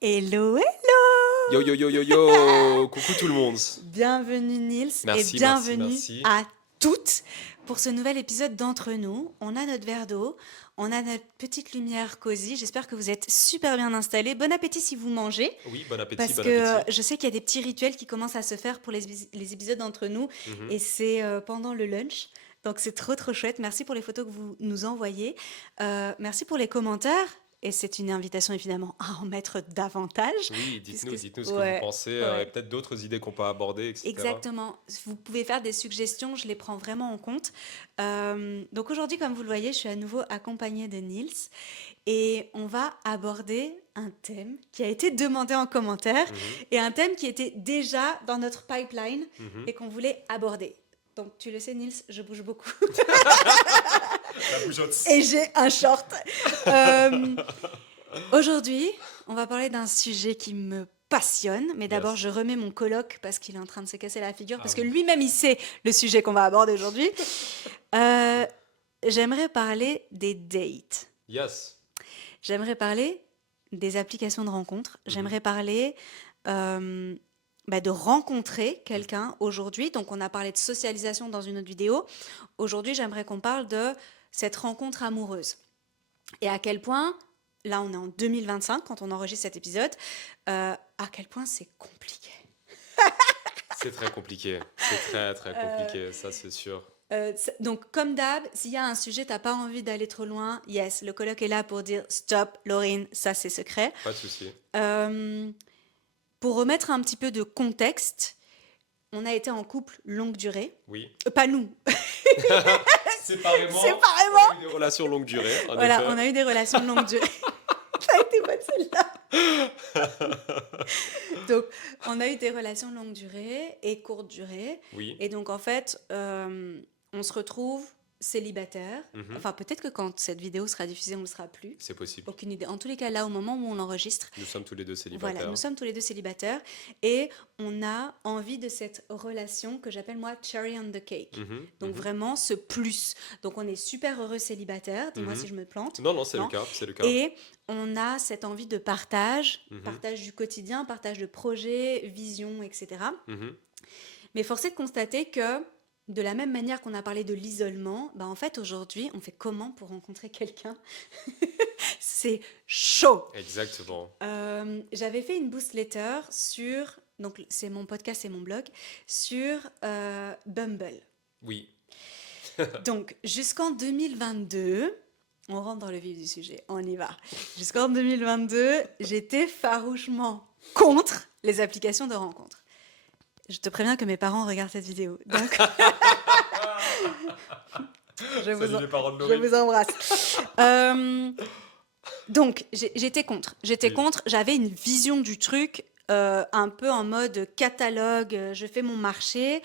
Hello, hello! Yo yo yo yo yo. Coucou tout le monde. Bienvenue Nils Merci, et merci, bienvenue merci. à toutes pour ce nouvel épisode d'Entre nous. On a notre verre d'eau, on a notre petite lumière cosy. J'espère que vous êtes super bien installés. Bon appétit si vous mangez, Oui, bon appétit, parce bon que appétit. je sais qu'il y a des petits rituels qui commencent à se faire pour les épisodes d'Entre nous Mhm. et c'est pendant le lunch. Donc c'est trop trop chouette. Merci pour les photos que vous nous envoyez. Merci pour les commentaires. Et c'est une invitation évidemment à en mettre davantage. Oui, Puisque dites-nous ce que vous ouais, pensez et ouais, peut-être d'autres idées qu'on peut aborder, etc. exactement. Vous pouvez faire des suggestions, je les prends vraiment en compte. Donc aujourd'hui, comme vous le voyez, je suis à nouveau accompagnée de Niels et on va aborder un thème qui a été demandé en commentaire Mhm, et un thème qui était déjà dans notre pipeline mhm. et qu'on voulait aborder. Donc tu le sais, Niels, je bouge beaucoup La bougeotte. et j'ai un short. Euh, Aujourd'hui, on va parler d'un sujet qui me passionne, mais d'abord Yes. je remets mon coloc parce qu'il est en train de se casser la figure, Ah parce que oui. lui-même il sait le sujet qu'on va aborder aujourd'hui. Euh, J'aimerais parler des dates. Yes. J'aimerais parler des applications de rencontres. Mhm, J'aimerais parler euh, de rencontrer quelqu'un aujourd'hui. Donc on a parlé de socialisation dans une autre vidéo. Aujourd'hui, j'aimerais qu'on parle de cette rencontre amoureuse. Et à quel point, là on est en 2025 quand on enregistre cet épisode, à quel point c'est compliqué. C'est très compliqué. C'est très très Euh, compliqué, ça c'est sûr. donc comme d'hab, s'il y a un sujet, t'as pas envie d'aller trop loin, yes, le colloque est là pour dire stop, Laurine, ça c'est secret. Pas de souci. Euh, pour remettre un petit peu de contexte, on a été en couple longue durée. Oui. Pas nous, Séparément, on séparément. a eu des relations longue durée, en Voilà, effet. on a eu des relations longue durée. Ça a été bonne celle-là. Donc, on a eu des relations longue durée et courte durée. Oui. Et donc, en fait, on se retrouve célibataire. Mhm. Enfin, peut-être que quand cette vidéo sera diffusée, on ne le sera plus. C'est possible. Aucune idée. En tous les cas, là, au moment où on enregistre, Nous sommes tous les deux voilà, nous célibataires. sommes tous les deux célibataires et on a envie de cette relation que j'appelle moi cherry on the cake. Mhm, Donc, mhm, vraiment ce plus. Donc, on est super heureux célibataire. Dis-moi si mhm. je me plante. Non, non, c'est le Non. cas, c'est le cas. Et on a cette envie de partage, Mhm, partage du quotidien, partage de projets, vision, etc. mhm. Mais force est de constater que de la même manière qu'on a parlé de l'isolement, en fait aujourd'hui, on fait comment pour rencontrer quelqu'un? C'est chaud. Exactement. J'avais fait une boost letter sur, donc c'est mon podcast et mon blog, sur Bumble. Oui. Donc jusqu'en 2022, on rentre dans le vif du sujet, on y va. Jusqu'en 2022, j'étais farouchement contre les applications de rencontres. Je te préviens que mes parents regardent cette vidéo, donc je vous, Salut les parents de je Laurie. vous embrasse. Donc j'étais contre. J'étais Oui. contre. J'avais une vision du truc un peu en mode catalogue. Je fais mon marché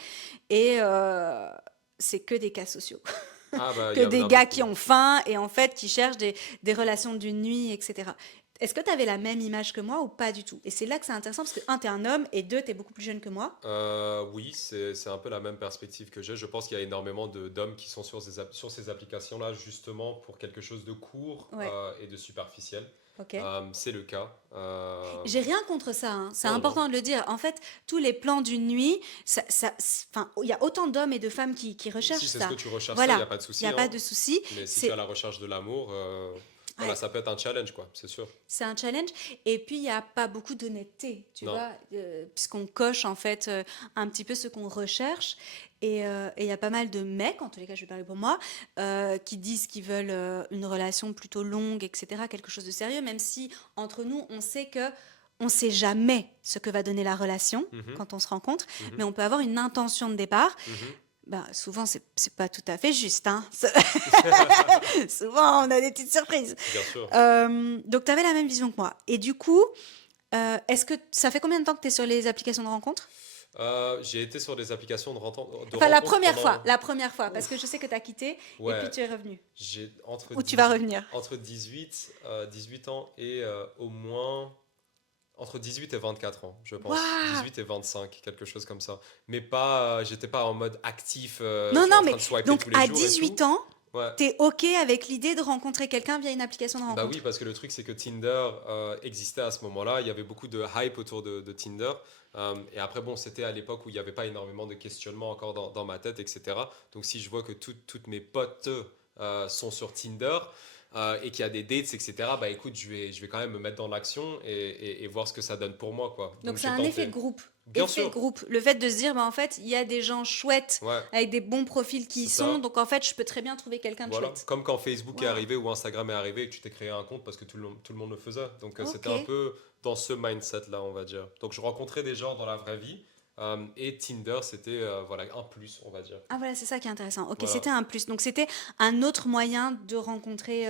et c'est que des cas sociaux. Ah bah il Que y en des a gars qui beaucoup. ont faim et en fait qui cherchent des relations d'une nuit, etc. Est-ce que tu avais la même image que moi ou pas du tout? Et c'est là que c'est intéressant parce que, un, t'es un homme et deux, t'es beaucoup plus jeune que moi. Oui, c'est un peu la même perspective que j'ai. Je pense qu'il y a énormément d'hommes qui sont sur ces applications-là justement pour quelque chose de court Ouais, et de superficiel. ok. C'est le cas. J'ai rien contre ça, hein. C'est Non, non. important de le dire. En fait, tous les plans d'une nuit, enfin, il y a autant d'hommes et de femmes qui Si recherchent c'est ce que ça. tu recherches, ça, il n'y Voilà, a pas de il n'y souci, a pas hein. de souci. Mais si tu es à C'est la recherche de l'amour, voilà, ouais, ça peut être un challenge, quoi, c'est sûr. c'est un challenge. Et puis, il n'y a pas beaucoup d'honnêteté, tu Non. vois, puisqu'on coche en fait un petit peu ce qu'on recherche. Et il y a pas mal de mecs, en tous les cas, je vais parler pour moi, qui disent qu'ils veulent une relation plutôt longue, etc., quelque chose de sérieux, même si entre nous, on sait que on sait jamais ce que va donner la relation Mhm, quand on se rencontre, mais mhm, on peut avoir une intention de départ. mhm. Souvent, c'est pas tout à fait juste. Hein. Souvent, on a des petites surprises. Bien sûr. Donc, tu avais la même vision que moi. Et du coup, est-ce que ça fait combien de temps que tu es sur les applications de rencontres? J'ai été sur des applications de Enfin, la rencontres première fois, pendant... la première fois, parce que je Ouf, sais que tu as quitté et puis ouais, tu es revenu. j'ai Ou tu vas revenir. entre 18 ans et au moins entre 18 et 24 ans, je pense. Waouh! 18 et 25, quelque chose comme ça. Mais pas, j'étais pas en mode actif, je Non, suis non, en mais train de swiper donc tous les à jours et 18 tout. ans, Ouais. T'es OK avec l'idée de rencontrer quelqu'un via une application de Bah oui, rencontre? parce que le truc, c'est que Tinder existait à ce moment-là. Il y avait beaucoup de hype autour de Tinder. Et après, bon, c'était à l'époque où il n'y avait pas énormément de questionnements encore dans ma tête, etc. Donc, si je vois que toutes mes potes sont sur Tinder et qu'il y a des dates, etc., bah écoute, je vais quand même me mettre dans l'action et voir ce que ça donne pour moi, quoi. Donc Donc, c'est j'ai un effet tenté. de groupe. Bien Effet de sûr, groupe. Le fait de se dire, bah, en fait, il y a des gens chouettes ouais, avec des bons profils qui y c'est sont, ça. donc en fait, je peux très bien trouver quelqu'un de Voilà, chouette. comme quand Facebook est Waouh. arrivé ou Instagram est arrivé et que tu t'es créé un compte parce que tout le monde le faisait. Donc Ok. c'était un peu dans ce mindset-là, on va dire. Donc je rencontrais des gens dans la vraie vie et Tinder, c'était voilà, un plus, on va dire. Ah voilà, c'est ça qui est intéressant. Ok, Voilà, c'était un plus. Donc c'était un autre moyen de rencontrer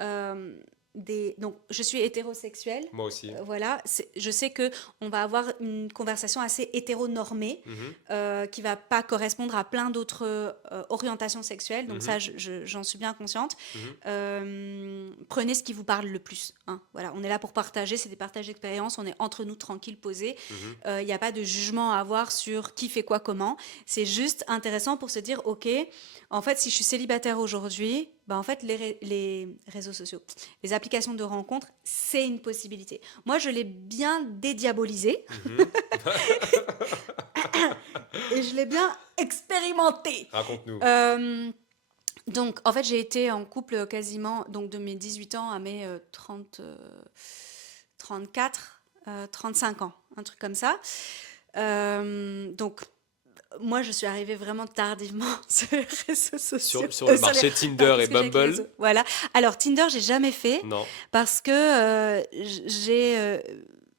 euh, des. Donc je suis hétérosexuelle. moi aussi. Voilà, je sais que on va avoir une conversation assez hétéronormée Mhm, qui va pas correspondre à plein d'autres orientations sexuelles. Donc ça, mhm, j'en suis bien consciente. mhm, Prenez ce qui vous parle le plus, hein. Voilà, on est là pour partager, c'est des partages d'expérience. On est entre nous tranquilles, posés. mhm. Il n'y a pas de jugement à avoir sur qui fait quoi comment. C'est juste intéressant pour se dire, ok, en fait, si je suis célibataire aujourd'hui, bah en fait, les réseaux sociaux, les applications de rencontres, c'est une possibilité. Moi, je l'ai bien dédiabolisé Mhm. et je l'ai bien expérimenté. Raconte-nous. Euh, donc, en fait, j'ai été en couple quasiment donc de mes 18 ans à mes 34, 35 ans, un truc comme ça. Donc, moi, je suis arrivée vraiment tardivement sur les réseaux sociaux, Sur le sur les, marché enfin, Tinder tout et ce que j'ai avec les Bumble, réseaux. Voilà. Alors, Tinder, j'ai jamais fait non. parce que j'ai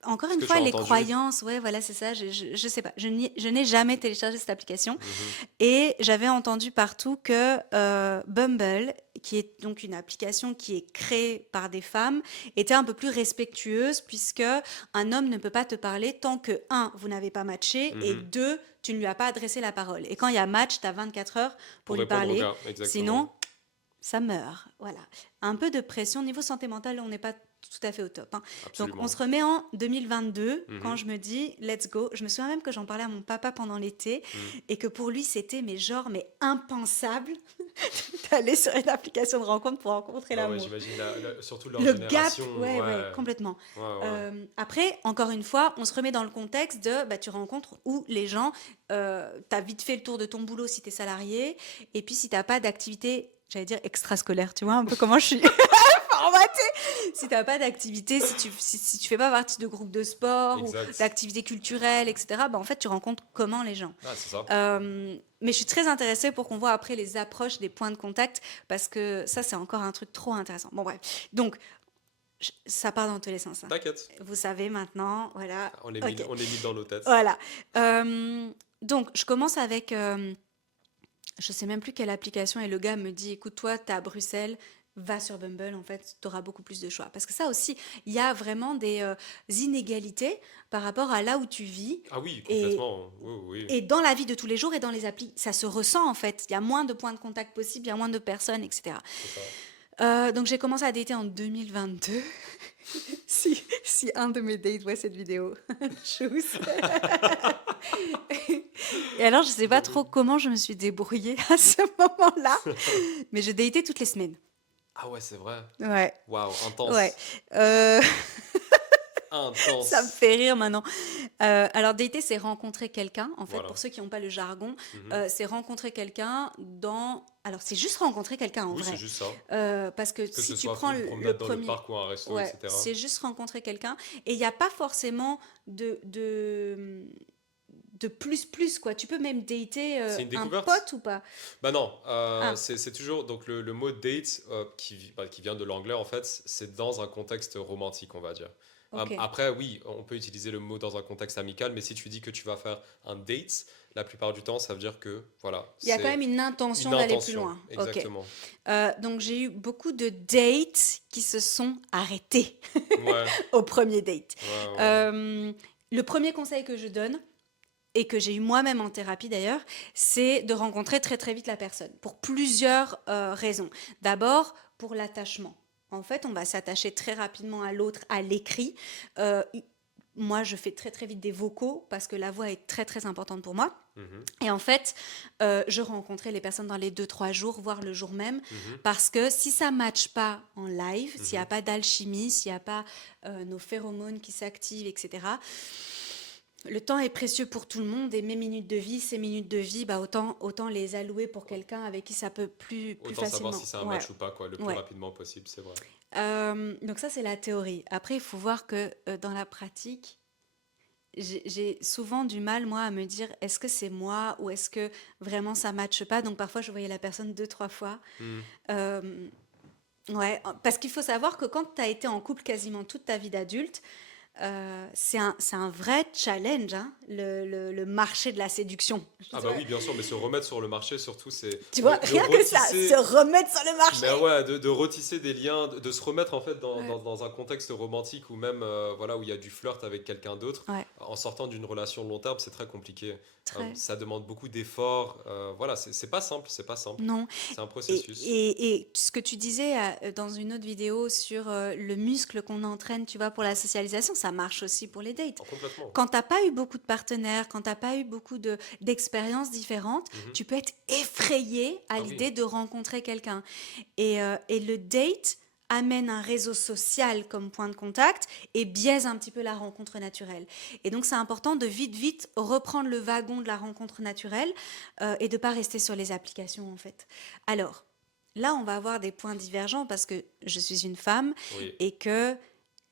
encore Ce une que tu fois as les entendu. croyances. Ouais, voilà, c'est ça. Je sais pas. Je n'ai jamais téléchargé cette application. Mhm, Et j'avais entendu partout que Bumble, qui est donc une application qui est créée par des femmes, était un peu plus respectueuse puisque un homme ne peut pas te parler tant que, un, vous n'avez pas matché et mhm. deux, tu ne lui as pas adressé la parole. Et quand il y a match, tu as 24 heures pour Pour lui répondre au parler. gars, exactement. Sinon, ça meurt. Voilà. Un peu de pression. Niveau santé mentale, on n'est pas tout à fait au top, hein. Donc, on se Absolument. remet en 2022 quand Mhm, je me dis let's go. Je me souviens même que j'en parlais à mon papa pendant l'été mhm. et que pour lui, c'était mais impensable d'aller sur une application de rencontre pour rencontrer Ah ouais, l'amour. j'imagine surtout leur Le gap, génération. ouais, ouais, Ouais, complètement. ouais, ouais. Après, encore une fois, on se remet dans le contexte de bah, tu rencontres où les gens, tu as vite fait le tour de ton boulot si tu es salarié, et puis si tu n'as pas d'activité, j'allais dire extrascolaire, tu vois un peu comment je suis formatée. Si tu n'as pas d'activité, si tu fais pas partie de groupes de sport ou Exact. d'activités culturelles, etc., bah, en fait, tu rencontres comment les gens. Ah, c'est ça. Mais je suis très intéressée pour qu'on voit après les approches des points de contact parce que ça, c'est encore un truc trop intéressant. Bon, bref. Donc, ça part dans tous les sens, hein. T'inquiète. Vous savez maintenant, voilà. Ok, On est mis dans nos têtes. voilà. Euh, donc, je commence avec, je sais même plus quelle application, et le gars me dit, écoute, toi, t'es à Bruxelles, va sur Bumble, en fait, tu auras beaucoup plus de choix. Parce que ça aussi, il y a vraiment des inégalités par rapport à là où tu vis. Ah oui, Et, complètement. Oui, oui, oui. et dans la vie de tous les jours et dans les applis, ça se ressent en fait. Il y a moins de points de contact possibles, il y a moins de personnes, etc. C'est ça. Donc j'ai commencé à dater en 2022. Si un de mes dates voit cette vidéo, choose. Et alors je sais pas trop comment je me suis débrouillée à ce moment-là, mais je datais toutes les semaines. Ah ouais, c'est vrai. Ouais, Waouh, ouais. intense. Euh, ça me Intense. fait rire maintenant. Alors, dater, c'est rencontrer quelqu'un. En fait, pour Voilà. ceux qui n'ont pas le jargon, Mhm. c'est rencontrer quelqu'un dans. Alors, c'est juste rencontrer quelqu'un en Oui, c'est vrai. juste ça. Parce que Que si ce tu soit prends une le promenade dans le premier. parc ou un resto, Ouais, etc. c'est juste rencontrer quelqu'un. Et il n'y a pas forcément de plus, quoi. Tu peux même dater C'est une un découverte? pote ou pas? Bah non, Ah, c'est toujours donc le mot date qui vient de l'anglais en fait, c'est dans un contexte romantique, on va dire. ok. Après, oui, on peut utiliser le mot dans un contexte amical, mais si tu dis que tu vas faire un date, la plupart du temps, ça veut dire que voilà, Il y a quand c'est même une une intention d'aller plus intention, loin. Ok. exactement. Donc, j'ai eu beaucoup de dates qui se sont arrêtés Ouais, au premier date. ouais, ouais. Euh, le premier conseil que je donne, et que j'ai eu moi-même en thérapie d'ailleurs, c'est de rencontrer très très vite la personne, pour plusieurs raisons. D'abord, pour l'attachement. En fait, on va s'attacher très rapidement à l'autre, à l'écrit. Euh, moi, je fais très très vite des vocaux parce que la voix est très très importante pour moi. Mhm, Et en fait, je rencontrais les personnes dans les 2 3 jours, voire le jour même, mhm, parce que si ça ne matche pas en live, s'il n'y a mhm. pas d'alchimie, s'il n'y a pas nos phéromones qui s'activent, etc., le temps est précieux pour tout le monde et mes minutes de vie, ces minutes de vie, bah autant les allouer pour quelqu'un avec qui ça peut plus Autant savoir si facilement. c'est un Ouais, match ou pas, quoi, le plus ouais. rapidement possible, c'est vrai. Donc ça, c'est la théorie. Après, il faut voir que dans la pratique, j'ai souvent du mal, moi, à me dire, est-ce que c'est moi ou est-ce que vraiment ça matche pas? Donc parfois, je voyais la personne 2 3 fois. Mhm. Euh, ouais, parce qu'il faut savoir que quand tu as été en couple quasiment toute ta vie d'adulte, c'est un vrai challenge, hein, le marché de la séduction. Je Ah sais bah pas. oui, bien sûr, mais se remettre sur le marché, surtout, c'est Tu vois, de rien que ça, se retisser. remettre sur le marché. Mais ouais, de retisser des liens, de se remettre en fait Ouais, dans un contexte romantique ou même voilà, où il y a du flirt avec quelqu'un d'autre, ouais, en sortant d'une relation long terme, c'est très compliqué. très. Ça demande beaucoup d'efforts. Voilà, c'est pas simple, c'est pas simple. Non. C'est un Et, processus. et ce que tu disais dans une autre vidéo sur le muscle qu'on entraîne, tu vois, pour la socialisation, ça marche aussi pour les dates. Complètement. Quand t'as pas eu beaucoup de partenaires, quand t'as pas eu beaucoup d'expériences différentes, Mhm. tu peux être effrayé à Ah oui, l'idée de rencontrer quelqu'un. Et le date amène un réseau social comme point de contact et biaise un petit peu la rencontre naturelle. Et donc c'est important de vite, vite reprendre le wagon de la rencontre naturelle et de pas rester sur les applications en fait. Alors, là, on va avoir des points divergents parce que je suis une femme oui, et que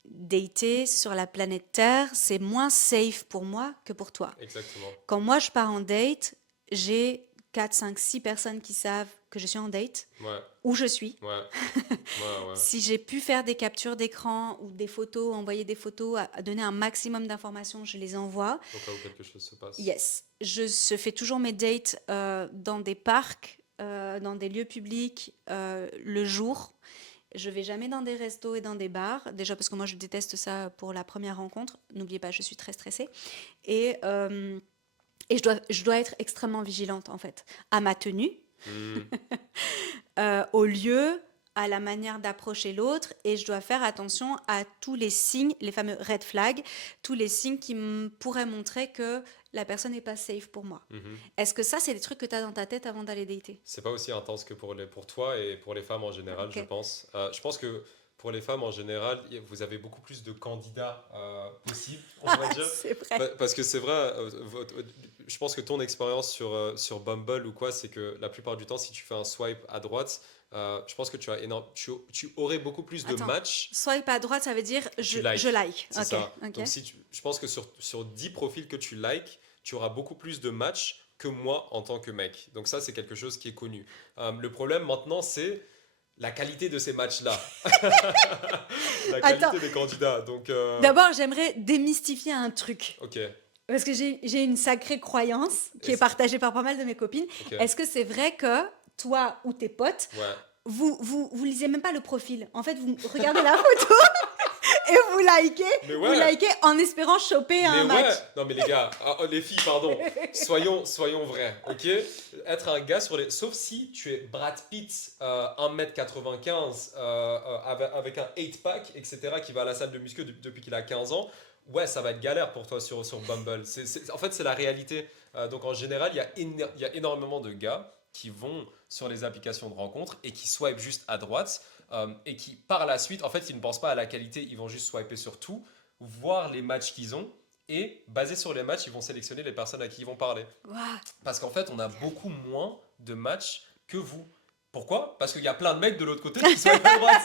dater sur la planète Terre, c'est moins safe pour moi que pour toi. exactement. Quand moi je pars en date, j'ai 4 5 6 personnes qui savent que je suis en date, Ouais, où je suis. ouais, ouais, ouais. Si j'ai pu faire des captures d'écran ou des photos, envoyer des photos, à donner un maximum d'informations, je les envoie. Au cas où quelque chose se passe. Yes, je fais toujours mes dates dans des parcs, dans des lieux publics, le jour. Je vais jamais dans des restos et dans des bars, déjà parce que moi je déteste ça pour la première rencontre. N'oubliez pas, je suis très stressée. Et, euh, et je dois être extrêmement vigilante en fait à ma tenue, Hmm. au lieu, à la manière d'approcher l'autre, et je dois faire attention à tous les signes, les fameux red flags, tous les signes qui pourraient montrer que la personne n'est pas safe pour moi. Mhm. Est-ce que ça, c'est des trucs que tu as dans ta tête avant d'aller dater? C'est pas aussi intense que pour toi et pour les femmes en général, je Ok. pense. Je pense que pour les femmes en général, vous avez beaucoup plus de candidats possibles, on va dire. C'est vrai. Parce que c'est vrai, je pense que ton expérience sur Bumble ou quoi, c'est que la plupart du temps, si tu fais un swipe à droite, je pense que tu aurais beaucoup plus de Attends, matchs swipe à droite, ça veut dire tu je likes. like. C'est Ok, ça. ok. Donc je pense que sur 10 profils que tu likes, tu auras beaucoup plus de matchs que moi en tant que mec. Donc ça, c'est quelque chose qui est connu. Le problème maintenant, c'est la qualité de ces matchs-là. La Attends, qualité des candidats. Donc, d'abord, j'aimerais démystifier un truc. ok. Parce que j'ai une sacrée croyance qui est Est-ce- partagée par pas mal de mes copines. Ok. Est-ce que c'est vrai que toi ou tes potes, Ouais. vous lisez même pas le profil? En fait, vous regardez la photo et Mais vous ouais. likez en espérant choper Mais un ouais. match. Non, mais les gars, les filles, pardon. Soyons vrais, ok? Être un gars sur les. Sauf si tu es Brad Pitt, 1m95, avec un 8-pack, etc., qui va à la salle de muscu depuis qu'il a 15 ans. Ouais, ça va être galère pour toi sur Bumble. En fait, c'est la réalité. Donc, en général, il y a énormément de gars qui vont sur les applications de rencontres et qui swipent juste à droite et qui, par la suite, en fait, ils ne pensent pas à la qualité, ils vont juste swiper sur tout, voir les matchs qu'ils ont et, basé sur les matchs, ils vont sélectionner les personnes à qui ils vont parler. Waouh. Parce qu'en fait, on a beaucoup moins de matchs que vous. Pourquoi? Parce qu'il y a plein de mecs de l'autre côté qui swipent à droite.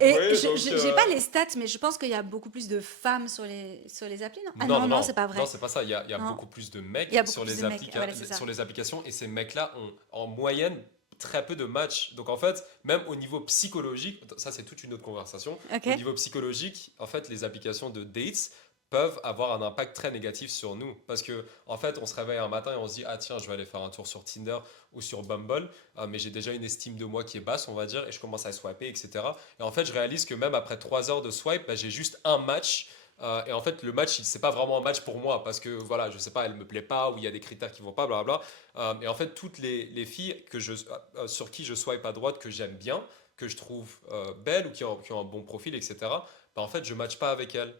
Et Ouais, donc, j'ai pas les stats, mais je pense qu'il y a beaucoup plus de femmes sur les applis, non? Ah Non, non, non, non, non, c'est pas vrai. non, c'est pas ça. Il y a Non, beaucoup plus de il y a mecs beaucoup sur plus les, de mecs. Voilà, c'est ça. sur les applications et ces mecs-là ont en moyenne très peu de matchs. Donc en fait, même au niveau psychologique, ça c'est toute une autre conversation. Ok. Au niveau psychologique, en fait, les applications de dates peuvent avoir un impact très négatif sur nous. Parce que en fait, on se réveille un matin et on se dit, ah tiens, je vais aller faire un tour sur Tinder ou sur Bumble, mais j'ai déjà une estime de moi qui est basse, on va dire, et je commence à swiper, etc. Et en fait, je réalise que même après 3 heures de swipe, bah, j'ai juste un match. Et en fait, le match, c'est pas vraiment un match pour moi parce que voilà, je sais pas, elle me plaît pas ou il y a des critères qui vont pas, blablabla. Et en fait, toutes les filles sur qui je swipe à droite, que j'aime bien, que je trouve belles ou qui ont un bon profil, etc., bah, en fait, je match pas avec elles.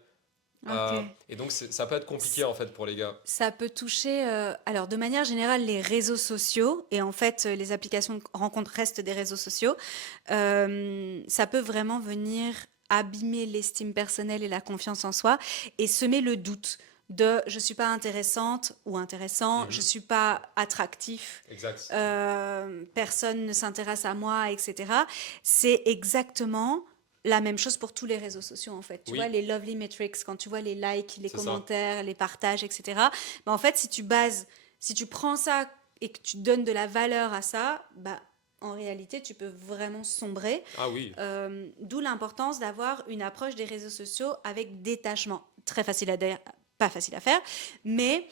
Ok. Et donc, ça peut être compliqué, en fait, pour les gars. Ça peut toucher, alors de manière générale, les réseaux sociaux, et en fait, les applications de rencontres restent des réseaux sociaux. Ça peut vraiment venir abîmer l'estime personnelle et la confiance en soi et semer le doute de je suis pas intéressante ou intéressant, je Mhm. suis pas attractif, Exact. personne ne s'intéresse à moi, etc. C'est exactement la même chose pour tous les réseaux sociaux en fait. Tu vois, Oui, les lovely metrics, quand tu vois les likes, les c'est ça. commentaires, les partages, etc. Ben, en fait, si tu prends ça et que tu donnes de la valeur à ça, bah, en réalité, tu peux vraiment sombrer. Ah oui, D'où l'importance d'avoir une approche des réseaux sociaux avec détachement. Très facile pas facile à faire, mais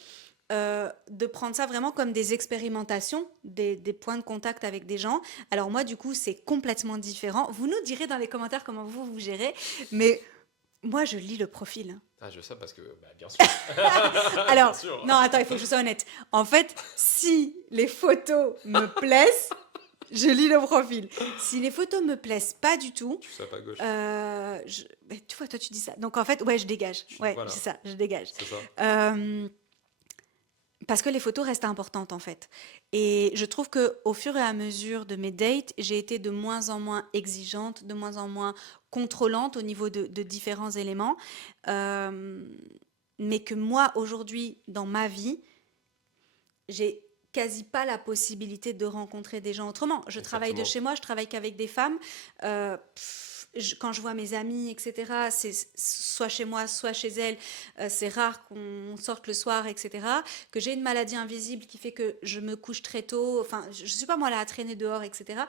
de prendre ça vraiment comme des expérimentations, des points de contact avec des gens. Alors moi, du coup, c'est complètement différent. Vous nous direz dans les commentaires comment vous gérez, mais moi, je lis le profil. ah, je sais parce que, bah, bien sûr. Bien Alors, sûr. non, attends, il faut que je sois honnête. En fait, si les photos me plaisent, je lis le profil. Si les photos me plaisent pas du tout, Tu sais pas gauche. ben, tu vois, toi, tu dis ça. Donc, en fait, ouais, je dégage. Ouais, c'est Voilà, ça, je dégage. c'est ça. Euh, Parce que les photos restent importantes en fait. Et je trouve que au fur et à mesure de mes dates, j'ai été de moins en moins exigeante, de moins en moins contrôlante au niveau de différents éléments. Euh, mais que moi, aujourd'hui, dans ma vie, j'ai quasi pas la possibilité de rencontrer des gens autrement. Je travaille de Exactement. chez moi, je travaille qu'avec des femmes. Quand je vois mes amis, etc., c'est soit chez moi, soit chez elles. C'est rare qu'on sorte le soir, etc. Que j'ai une maladie invisible qui fait que je me couche très tôt. Enfin, je suis pas moi là à traîner dehors, etc.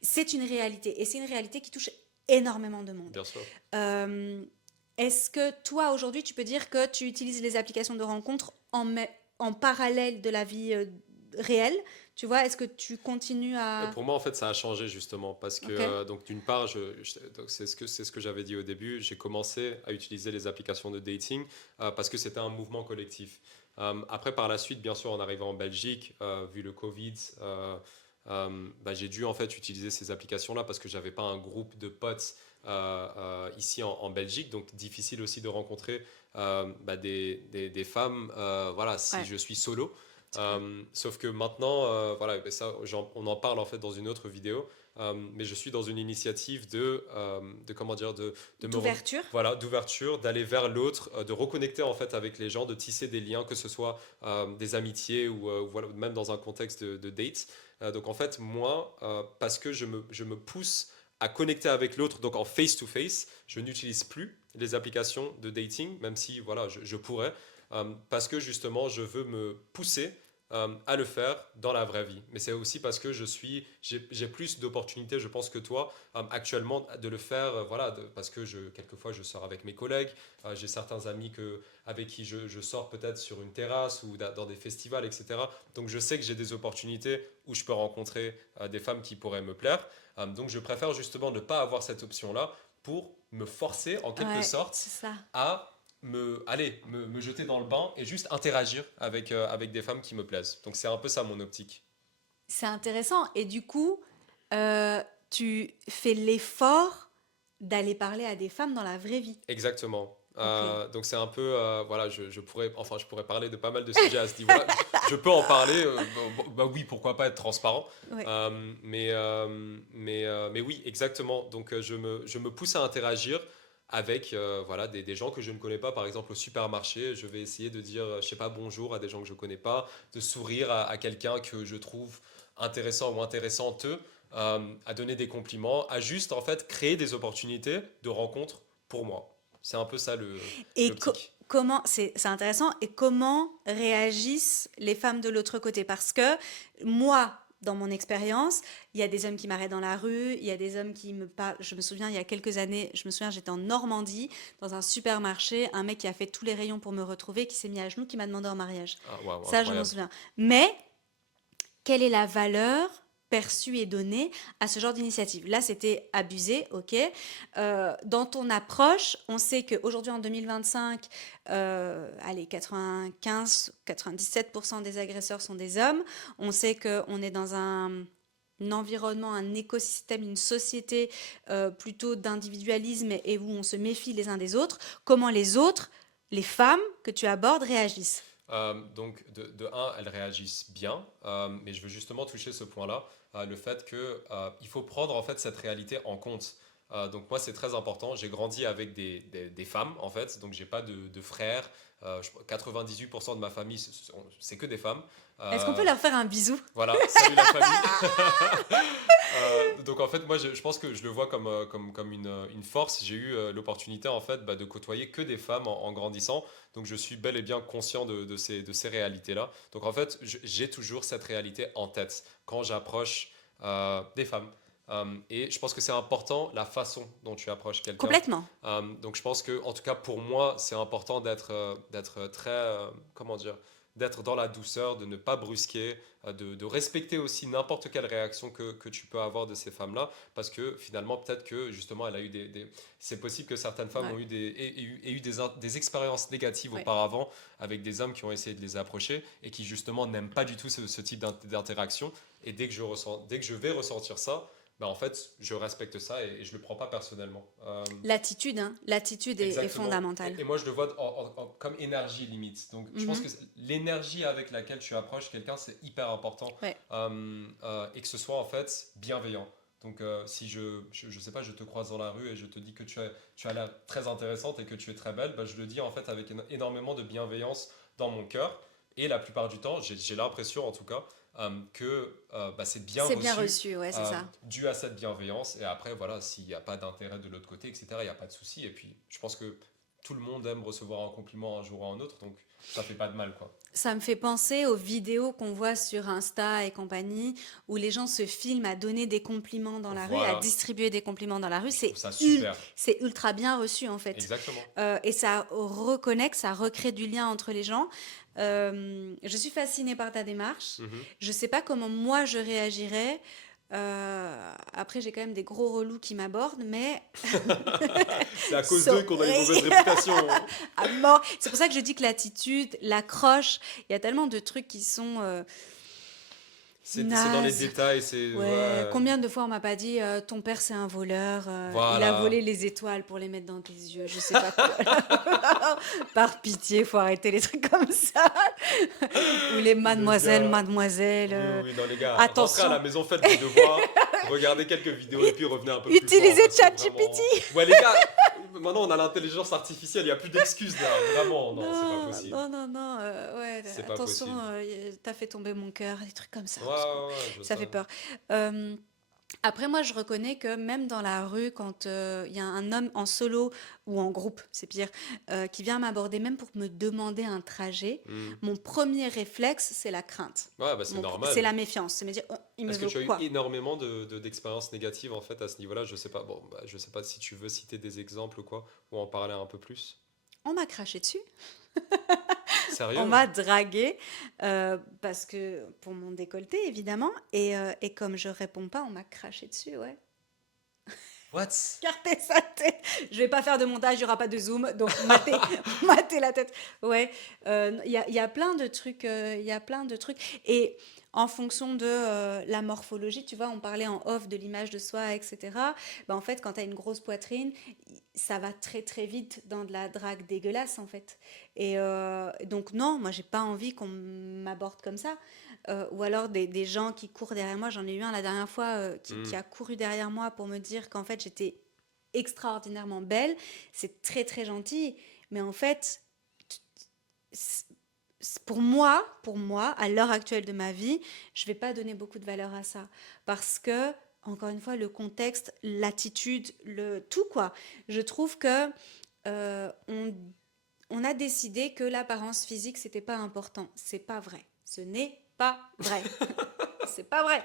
C'est une réalité. Et c'est une réalité qui touche énormément de monde. Bien sûr. Euh, Est-ce que toi, aujourd'hui, tu peux dire que tu utilises les applications de rencontres en parallèle de la vie réelle? Tu vois, est-ce que tu continues à... Pour moi, en fait, ça a changé justement parce que, Ok. donc, d'une part, donc, c'est ce que j'avais dit au début. J'ai commencé à utiliser les applications de dating parce que c'était un mouvement collectif. Après, par la suite, bien sûr, en arrivant en Belgique, vu le Covid, bah, j'ai dû en fait utiliser ces applications-là parce que j'avais pas un groupe de potes ici en Belgique, donc difficile aussi de rencontrer bah, des femmes, voilà, si Ouais, je suis solo. c'est clair. Sauf que maintenant, voilà, ben ça, on en parle en fait dans une autre vidéo, mais je suis dans une initiative de comment dire, de D'ouverture? voilà, d'ouverture, d'aller vers l'autre, de reconnecter en fait avec les gens, de tisser des liens, que ce soit des amitiés ou voilà, même dans un contexte de date. Donc en fait, moi, parce que je me pousse à connecter avec l'autre, donc en face-to-face, je n'utilise plus les applications de dating, même si voilà, je pourrais. Parce que justement, je veux me pousser à le faire dans la vraie vie. Mais c'est aussi parce que j'ai plus d'opportunités, je pense, que toi, actuellement, de le faire, voilà, parce que quelquefois, je sors avec mes collègues, j'ai certains amis avec qui je sors peut-être sur une terrasse ou dans des festivals, etc. Donc, je sais que j'ai des opportunités où je peux rencontrer des femmes qui pourraient me plaire. Donc, je préfère justement ne pas avoir cette option-là pour me forcer, en quelque Ouais, sorte, c'est ça. à me jeter dans le bain et juste interagir avec des femmes qui me plaisent. Donc c'est un peu ça mon optique. C'est intéressant. Et du coup, tu fais l'effort d'aller parler à des femmes dans la vraie vie. Exactement. Ok. Donc c'est un peu, voilà, je pourrais parler de pas mal de sujets à ce niveau-là. Je peux en parler, bah oui, pourquoi pas être transparent. Ouais. Mais oui, exactement. Donc je me pousse à interagir avec voilà, des gens que je ne connais pas. Par exemple, au supermarché, je vais essayer de dire, je sais pas, bonjour à des gens que je connais pas, de sourire à quelqu'un que je trouve intéressant ou intéressante, à donner des compliments, à juste en fait créer des opportunités de rencontres pour moi. C'est un peu ça Et l'optique. comment, c'est intéressant, et comment réagissent les femmes de l'autre côté? Parce que moi, dans mon expérience, il y a des hommes qui m'arrêtent dans la rue, il y a des hommes qui me parlent. Je me souviens, il y a quelques années, je me souviens, j'étais en Normandie, dans un supermarché, un mec qui a fait tous les rayons pour me retrouver, qui s'est mis à genoux, qui m'a demandé en mariage. Ah, waouh, Ça, je m'en incroyable. souviens. Mais quelle est la valeur perçue et donnée à ce genre d'initiative? Là, c'était abusé, ok. Dans ton approche, on sait qu'aujourd'hui, en 2025, allez, 95-97% des agresseurs sont des hommes. On sait qu'on est dans un environnement, un écosystème, une société plutôt d'individualisme et où on se méfie les uns des autres. Comment les autres les femmes que tu abordes réagissent? Donc, de un, elles réagissent bien, mais je veux justement toucher ce point-là, le fait que il faut prendre en fait cette réalité en compte. Donc moi, c'est très important. J'ai grandi avec des femmes, en fait, donc j'ai pas de frères. 98% de ma famille, c'est que des femmes. Est-ce qu'on peut Euh, leur faire un bisou? voilà, salut la famille. Donc en fait, moi, je pense que je le vois comme une force. J'ai eu l'opportunité en fait de côtoyer que des femmes en grandissant. Donc je suis bel et bien conscient de ces réalités-là. Donc en fait, j'ai toujours cette réalité en tête quand j'approche des femmes. Et je pense que c'est important la façon dont tu approches quelqu'un. Complètement. Donc je pense que, en tout cas pour moi, c'est important d'être très, comment dire, d'être dans la douceur, de ne pas brusquer, de respecter aussi n'importe quelle réaction que tu peux avoir de ces femmes-là, parce que finalement peut-être que justement elle a eu c'est possible que certaines femmes Ouais, ont eu aient eu des expériences négatives ouais. auparavant avec des hommes qui ont essayé de les approcher et qui justement n'aiment pas du tout ce type d'interaction. Et dès que je vais ressentir ça, bah en fait, je respecte ça et je le prends pas personnellement. L'attitude, hein. L'attitude est Exactement. fondamentale. Et moi, je le vois comme énergie limite. Donc, je pense Mhm. que l'énergie avec laquelle tu approches quelqu'un, c'est hyper important. Ouais. Et que ce soit en fait bienveillant. Donc, si je sais pas, je te croise dans la rue et je te dis que tu as l'air très intéressante et que tu es très belle, bah, je le dis en fait avec énormément de bienveillance dans mon cœur. Et la plupart du temps, j'ai l'impression en tout cas que bah, c'est bien C'est bien reçu reçu, ouais, c'est ça. dû à cette bienveillance. Et après, voilà, s'il n'y a pas d'intérêt de l'autre côté, etc., il n'y a pas de souci. Et puis, je pense que tout le monde aime recevoir un compliment un jour ou un autre, donc ça fait pas de mal, quoi. Ça me fait penser aux vidéos qu'on voit sur Insta et compagnie, où les gens se filment à donner des compliments dans la rue, à Voilà, distribuer des compliments dans la rue. je trouve ça super. C'est ultra bien reçu, en fait. Exactement. Et ça reconnecte, ça recrée du lien entre les gens. Je suis fascinée par ta démarche. Mhm. Je ne sais pas comment moi je réagirais. Après, j'ai quand même des gros relous qui m'abordent, mais C'est à cause so- d'eux qu'on a une mauvaise réputation. à mort. C'est pour ça que je dis que l'attitude, l'accroche, il y a tellement de trucs qui sont C'est dans les nazes. détails, c'est... Ouais, Ouais. combien de fois on m'a pas dit ton père c'est un voleur, il a Voilà. volé les étoiles pour les mettre dans tes yeux, je sais pas quoi. Par pitié, faut arrêter les trucs comme ça. Ou les Les mademoiselles, gars. mademoiselles. Oui, oui, non, les gars, rentrez à Attention, la maison, faites vos devoirs, regardez quelques vidéos et puis revenez un peu plus fort. utilisez Parce que ChatGPT. vraiment... Ouais, les gars, maintenant on a l'intelligence artificielle, il n'y a plus d'excuses là. Vraiment, non, c'est pas Non, possible. non, non, non, ouais, C'est pas attention, possible. t'as fait tomber mon cœur, des trucs comme ça. Ouais, ouais, ouais, je Ça sais. fait peur. Euh, Après, moi, je reconnais que même dans la rue, quand il y a un homme en solo ou en groupe, c'est pire, qui vient m'aborder, même pour me demander un trajet, Hmm. mon premier réflexe, c'est la crainte. Ouais, bah c'est C'est normal. la méfiance. C'est me dire, oh, il me Est-ce que veut tu as eu quoi? énormément d'expériences négatives en fait à ce niveau-là? Je sais pas. Bon, bah, je sais pas si tu veux citer des exemples ou quoi, ou en parler un peu plus. On m'a craché dessus. On Sérieux? m'a dragué parce que pour mon décolleté, évidemment. Et comme je réponds pas, on m'a craché dessus, ouais. What? Écartez sa tête. Je vais pas faire de montage, il y aura pas de zoom, donc matez, matez la tête. Ouais, il y a plein de trucs, il y a plein de trucs. Et en fonction de la morphologie, tu vois, on parlait en off de l'image de soi, etc. Ben, en fait, quand tu as une grosse poitrine, ça va très très vite dans de la drague dégueulasse, en fait. Et donc non, moi j'ai pas envie qu'on m'aborde comme ça. Ou alors des gens qui courent derrière moi. J'en ai eu un la dernière fois qui Hmm. a couru derrière moi pour me dire qu'en fait j'étais extraordinairement belle. C'est très très gentil. Mais en fait, c- pour moi, à l'heure actuelle de ma vie, je vais pas donner beaucoup de valeur à ça. Parce que, encore une fois, le contexte, l'attitude, le tout quoi. Je trouve que euh, on, on a décidé que l'apparence physique, c'était pas important. C'est pas vrai. Ce n'est pas vrai. C'est pas vrai.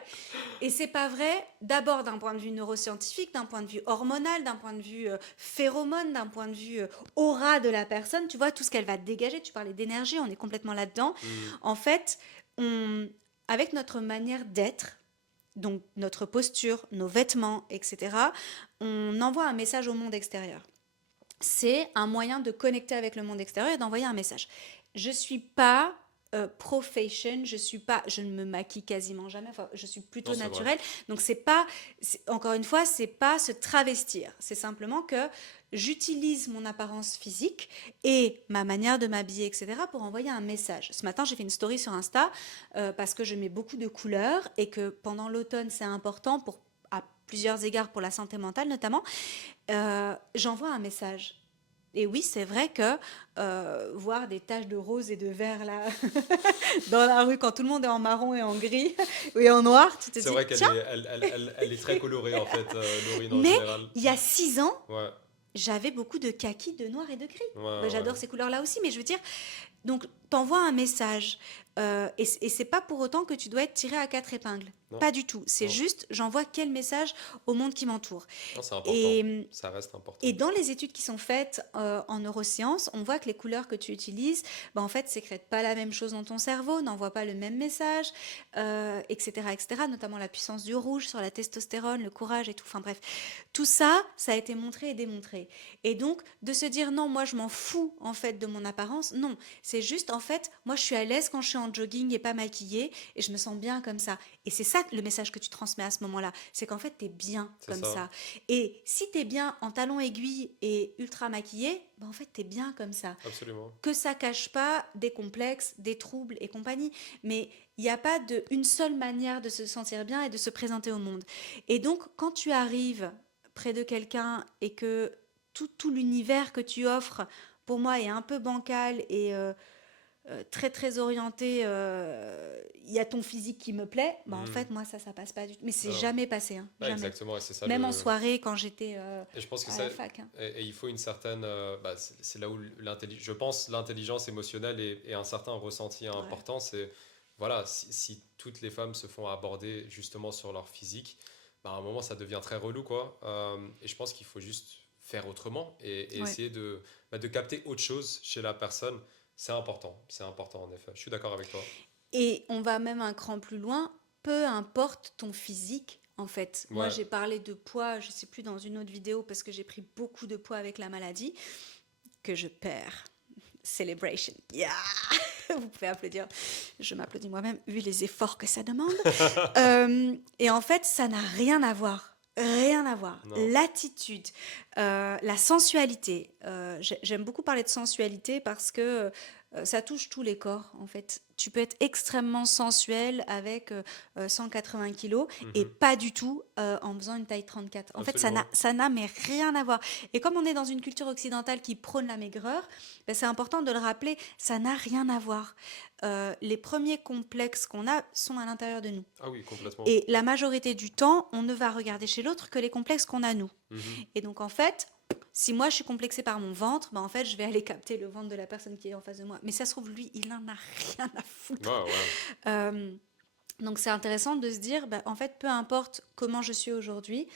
Et c'est pas vrai d'abord d'un point de vue neuroscientifique, d'un point de vue hormonal, d'un point de vue phéromone, d'un point de vue aura de la personne. Tu vois, tout ce qu'elle va dégager. Tu parlais d'énergie, on est complètement là-dedans. Hmm. En fait, on, avec notre manière d'être, donc notre posture, nos vêtements, etc., on envoie un message au monde extérieur. C'est un moyen de connecter avec le monde extérieur et d'envoyer un message. Je suis pas pro-fashion. Je ne me maquille quasiment jamais. Enfin, je suis Non, plutôt c'est vrai. naturelle. Donc, c'est pas, encore une fois, c'est pas se travestir. C'est simplement que j'utilise mon apparence physique et ma manière de m'habiller, etc., pour envoyer un message. Ce matin, j'ai fait une story sur Insta parce que je mets beaucoup de couleurs et que pendant l'automne, c'est important à plusieurs égards pour la santé mentale notamment. J'envoie un message. Et oui, c'est vrai que voir des taches de rose et de vert là dans la rue quand tout le monde est en marron et en gris et en noir, tu te C'est dis vrai qu'elle tiens. est, elle est très colorée en fait, Laurine en Mais général. il y a 6 ans, Ouais, j'avais beaucoup de kaki, de noir et de gris. ouais, Ben, ouais. j'adore ces couleurs-là aussi, mais je veux dire, donc t'envoies un message et c'est pas pour autant que tu dois être tiré à quatre épingles. Non, Pas du tout. C'est non, juste, j'envoie quel message au monde qui m'entoure. non, c'est important. Et Ça reste important. Et dans les études qui sont faites en neurosciences, on voit que les couleurs que tu utilises, ben, en fait, sécrètent pas la même chose dans ton cerveau, n'envoient pas le même message, etc., etc., notamment la puissance du rouge sur la testostérone, le courage et tout. Enfin bref, tout ça, ça a été montré et démontré. Et donc, de se dire non, moi je m'en fous en fait de mon apparence, non. C'est juste, en fait, moi je suis à l'aise quand je suis en jogging et pas maquillée et je me sens bien comme ça. Et c'est ça le message que tu transmets à ce moment-là, c'est qu'en fait, tu es bien C'est comme ça, ça. Et si t'es bien en talons aiguilles et ultra maquillée, ben en fait t'es bien comme ça. absolument. Que ça cache pas des complexes, des troubles et compagnie. Mais il n'y a pas une seule manière de se sentir bien et de se présenter au monde. Et donc quand tu arrives près de quelqu'un et que tout l'univers que tu offres, pour moi, est un peu bancal et très très orienté, il y a ton physique qui me plaît, bah en Mhm. fait moi ça passe pas du tout. Mais c'est Non, non. jamais passé, hein, Ouais, jamais. exactement, et c'est ça Même en le. soirée quand j'étais Et je pense que à ça. la fac, hein. Et il faut une certaine. Bah, c'est là où je pense l'intelligence émotionnelle et un certain ressenti Ouais. important. C'est. Voilà, si toutes les femmes se font aborder justement sur leur physique, bah, à un moment ça devient très relou, quoi. Et je pense qu'il faut juste faire autrement et Ouais. essayer de capter autre chose chez la personne. C'est important en effet. Je suis d'accord avec toi. Et on va même un cran plus loin, peu importe ton physique. En fait, moi Ouais, j'ai parlé de poids, je sais plus dans une autre vidéo parce que j'ai pris beaucoup de poids avec la maladie que je perds. Celebration. Yeah. Vous pouvez applaudir. Je m'applaudis moi-même vu les efforts que ça demande. Et en fait, ça n'a rien à voir. Rien à voir. non, L'attitude, la sensualité. J'aime beaucoup parler de sensualité parce que ça touche tous les corps, en fait. Tu peux être extrêmement sensuel avec 180 kilos et mhm, pas du tout en faisant une taille 34. En fait, absolument. ça n'a mais rien à voir. Et comme on est dans une culture occidentale qui prône la maigreur, ben, c'est important de le rappeler, ça n'a rien à voir. Les premiers complexes qu'on a sont à l'intérieur de nous. Ah oui, complètement. Et la majorité du temps, on ne va regarder chez l'autre que les complexes qu'on a nous. Mhm. Et donc en fait, si moi je suis complexée par mon ventre, ben en fait je vais aller capter le ventre de la personne qui est en face de moi. Mais ça se trouve, lui, il n'en a rien à Ouais, foutre. ouais, Euh, donc c'est intéressant de se dire, ben, en fait, peu importe comment je suis aujourd'hui,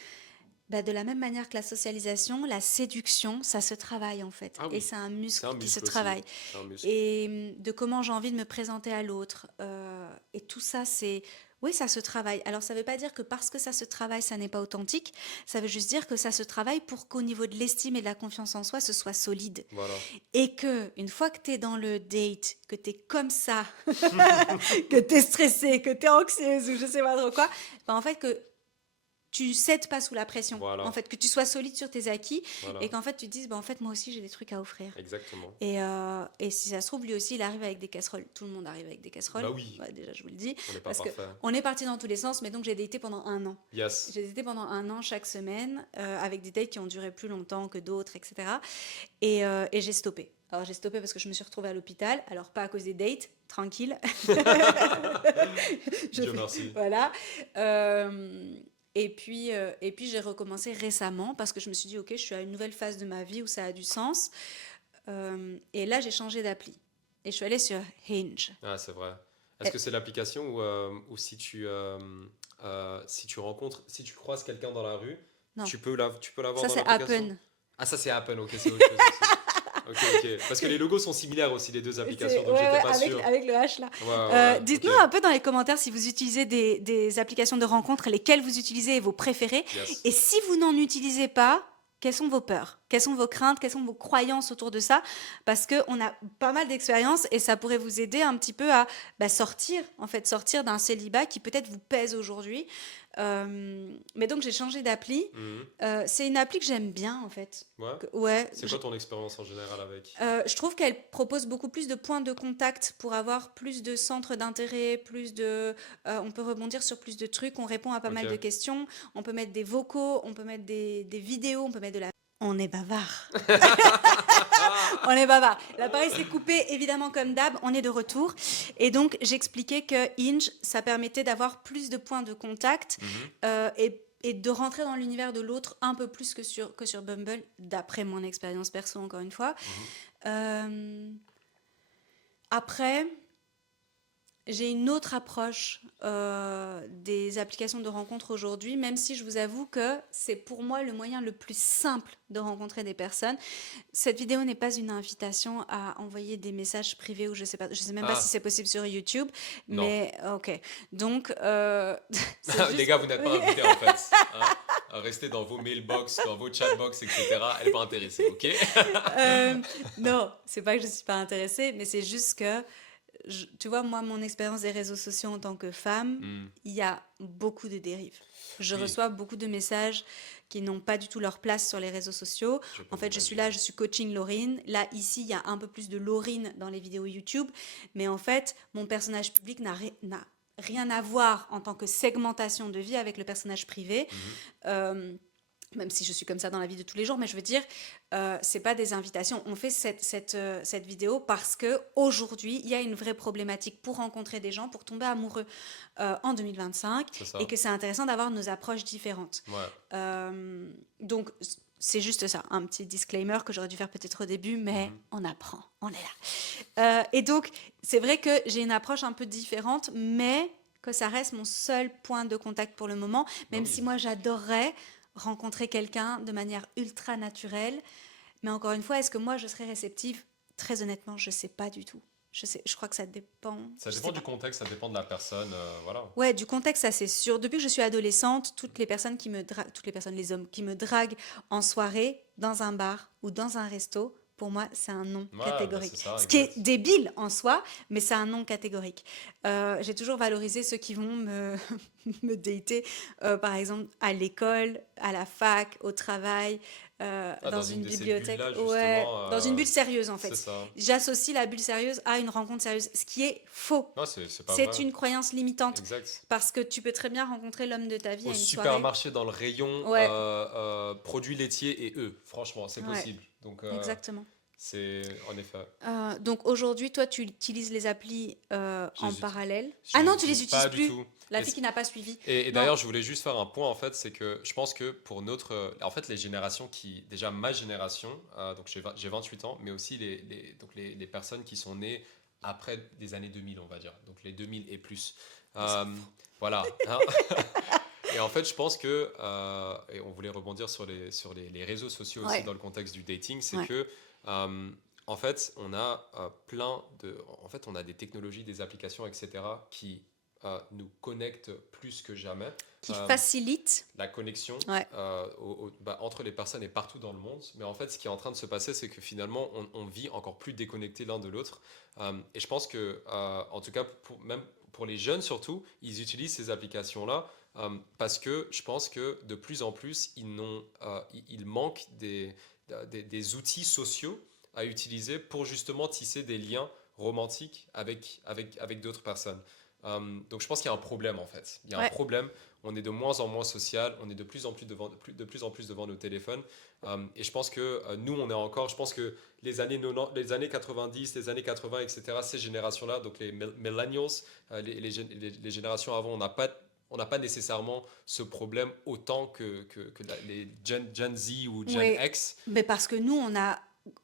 ben, de la même manière que la socialisation, la séduction, ça se travaille en fait. ah Et oui, c'est un c'est un muscle qui se muscle aussi. travaille. C'est un muscle. Et de comment j'ai envie de me présenter à l'autre. Et tout ça, c'est... Oui, ça se travaille. Alors, ça ne veut pas dire que parce que ça se travaille, ça n'est pas authentique. Ça veut juste dire que ça se travaille pour qu'au niveau de l'estime et de la confiance en soi, ce soit solide. Voilà. Et que, une fois que tu es dans le date, que tu es comme ça, que tu es stressée, que tu es anxieuse ou je sais pas trop quoi, ben en fait, que tu cèdes pas sous la pression. En Voilà. fait, que tu sois solide sur tes acquis Voilà. et qu'en fait, tu te dises, ben en fait, moi aussi, j'ai des trucs à offrir. Exactement. Et si ça se trouve, lui aussi, il arrive avec des casseroles. Tout le monde arrive avec des casseroles. Bah oui, Ouais, déjà, je vous le dis. on n'est pas Parce que parfait. on est parti dans tous les sens, mais donc j'ai daté pendant 1 an. Yes. J'ai daté pendant 1 an chaque semaine, avec des dates qui ont duré plus longtemps que d'autres, etc. Et j'ai stoppé. Alors j'ai stoppé parce que je me suis retrouvée à l'hôpital. Alors pas à cause des dates, tranquille. Dieu merci. Voilà. Et puis j'ai recommencé récemment parce que je me suis dit, ok, je suis à une nouvelle phase de ma vie où ça a du sens. Et là, j'ai changé d'appli. Et je suis allée sur Hinge. Ah, c'est vrai. Est-ce Eh, que c'est l'application où si tu rencontres, si tu croises quelqu'un dans la rue, non, tu peux l'avoir ça dans c'est l'application? Happen. Ah, ça c'est Happen, ok, c'est autre chose aussi. Ok, ok. Parce que les logos sont similaires aussi, les deux applications, donc Ouais, j'étais ouais, pas sûr. avec le H là. Ouais, ouais, ok. Dites-nous un peu dans les commentaires si vous utilisez des applications de rencontres, lesquelles vous utilisez et vos préférés. Yes. Et si vous n'en utilisez pas, quelles sont vos peurs? Quelles sont vos craintes, quelles sont vos croyances autour de ça? Parce qu'on a pas mal d'expériences et ça pourrait vous aider un petit peu à sortir, en fait, sortir d'un célibat qui peut-être vous pèse aujourd'hui. Mais donc j'ai changé d'appli. Mhm. C'est une appli que j'aime bien, en fait. Ouais. Ouais, C'est quoi ton expérience en général avec? je trouve qu'elle propose beaucoup plus de points de contact pour avoir plus de centres d'intérêt, on peut rebondir sur plus de trucs, on répond à pas Ok. mal de questions, on peut mettre des vocaux, on peut mettre des vidéos, on peut mettre de la... On est bavard. On est bavard. L'appareil s'est coupé, évidemment, comme d'hab, on est de retour. Et donc, j'expliquais que Hinge, ça permettait d'avoir plus de points de contact Mhm. et de rentrer dans l'univers de l'autre un peu plus que sur Bumble, d'après mon expérience perso, encore une fois. Mhm. Euh, Après, j'ai une autre approche des applications de rencontre aujourd'hui, même si je vous avoue que c'est pour moi le moyen le plus simple de rencontrer des personnes. Cette vidéo n'est pas une invitation à envoyer des messages privés ou je sais pas, je sais même pas si Ah, c'est possible sur YouTube, non. mais ok. Donc, c'est Les juste... gars, vous n'êtes pas invités en fait. Hein. Restez dans vos mailbox, dans vos chatbox, etc. Elle n'est pas intéressée, ok? Non, c'est pas que je suis pas intéressée, mais c'est juste que tu vois, moi, mon expérience des réseaux sociaux en tant que femme, Hmm. il y a beaucoup de dérives. Je Oui, reçois beaucoup de messages qui n'ont pas du tout leur place sur les réseaux sociaux. je peux En vous fait, je suis là, imaginer. je suis coaching Laurine. Là, ici, il y a un peu plus de Laurine dans les vidéos YouTube. Mais en fait, mon personnage public n'a rien à voir en tant que segmentation de vie avec le personnage privé. Mhm. Euh, Même si je suis comme ça dans la vie de tous les jours, mais je veux dire, c'est pas des invitations. On fait cette vidéo parce que aujourd'hui, il y a une vraie problématique pour rencontrer des gens, pour tomber amoureux en 2025, C'est et ça. que c'est intéressant d'avoir nos approches différentes. Ouais. Donc, c'est juste ça, un petit disclaimer que j'aurais dû faire peut-être au début, mais Mhm. on apprend, on est là. Et donc, c'est vrai que j'ai une approche un peu différente, mais que ça reste mon seul point de contact pour le moment, Bah même si oui. moi j'adorerais rencontrer quelqu'un de manière ultra naturelle. Mais encore une fois, est-ce que moi je serais réceptive? Très honnêtement, je sais pas du tout. Je crois que ça dépend. Ça Je dépend sais du pas. contexte, ça dépend de la personne, voilà. Ouais, du contexte, ça c'est sûr. Depuis que je suis adolescente, toutes les personnes toutes les personnes, les hommes qui me draguent en soirée, dans un bar ou dans un resto, pour moi, c'est un non Ouais, bah c'est catégorique. ça, Ce qui est exact. débile en soi, mais c'est un non catégorique. J'ai toujours valorisé ceux qui vont me dater, par exemple, à l'école, à la fac, au travail, Ah, dans dans une une de ces bibliothèque. bulles-là, Ouais, justement, dans une bulle sérieuse en c'est fait. ça. J'associe la bulle sérieuse à une rencontre sérieuse, ce qui est faux. Non, c'est pas C'est vrai. une croyance limitante. Exact. Parce que tu peux très bien rencontrer l'homme de ta vie Au à une soirée. supermarché, dans le rayon Ouais, produits laitiers et œufs, franchement, c'est ouais, possible. Donc, exactement. c'est en effet. Donc aujourd'hui, toi, tu utilises les applis Je en les utilise, parallèle. je Ah les non, tu les utilise utilises pas du plus. tout. La fille qui n'a pas suivi. Et Non. d'ailleurs, je voulais juste faire un point en fait, c'est que je pense que pour notre. En fait, les générations qui. Déjà, ma génération, donc j'ai 28 ans, mais aussi les personnes qui sont nées après des années 2000, on va dire. Donc les 2000 et plus. Les Euh, enfants. voilà. Hein. Et en fait, je pense que. Et on voulait rebondir sur les réseaux sociaux aussi Ouais, dans le contexte du dating, c'est ouais. que. En fait, on a plein de. En fait, on a des technologies, des applications, etc., qui nous connectent plus que jamais. Qui Euh, facilite. la connexion Ouais. entre les personnes et partout dans le monde. Mais en fait, ce qui est en train de se passer, c'est que finalement, on vit encore plus déconnectés l'un de l'autre. Et je pense que, en tout cas, même pour les jeunes surtout, ils utilisent ces applications-là parce que je pense que de plus en plus, ils manquent des outils sociaux à utiliser pour justement tisser des liens romantiques avec d'autres personnes. Donc je pense qu'il y a un problème en fait. Il y a un Ouais. problème. On est de moins en moins social. On est de plus en plus de plus en plus devant nos téléphones. Et je pense que nous, on est encore. Je pense que les années 90, les années 90, les années 80, etc. Ces générations-là, donc les millennials, les générations avant, on n'a pas nécessairement ce problème autant que les Gen Z ou Gen Oui. X. Mais parce que nous,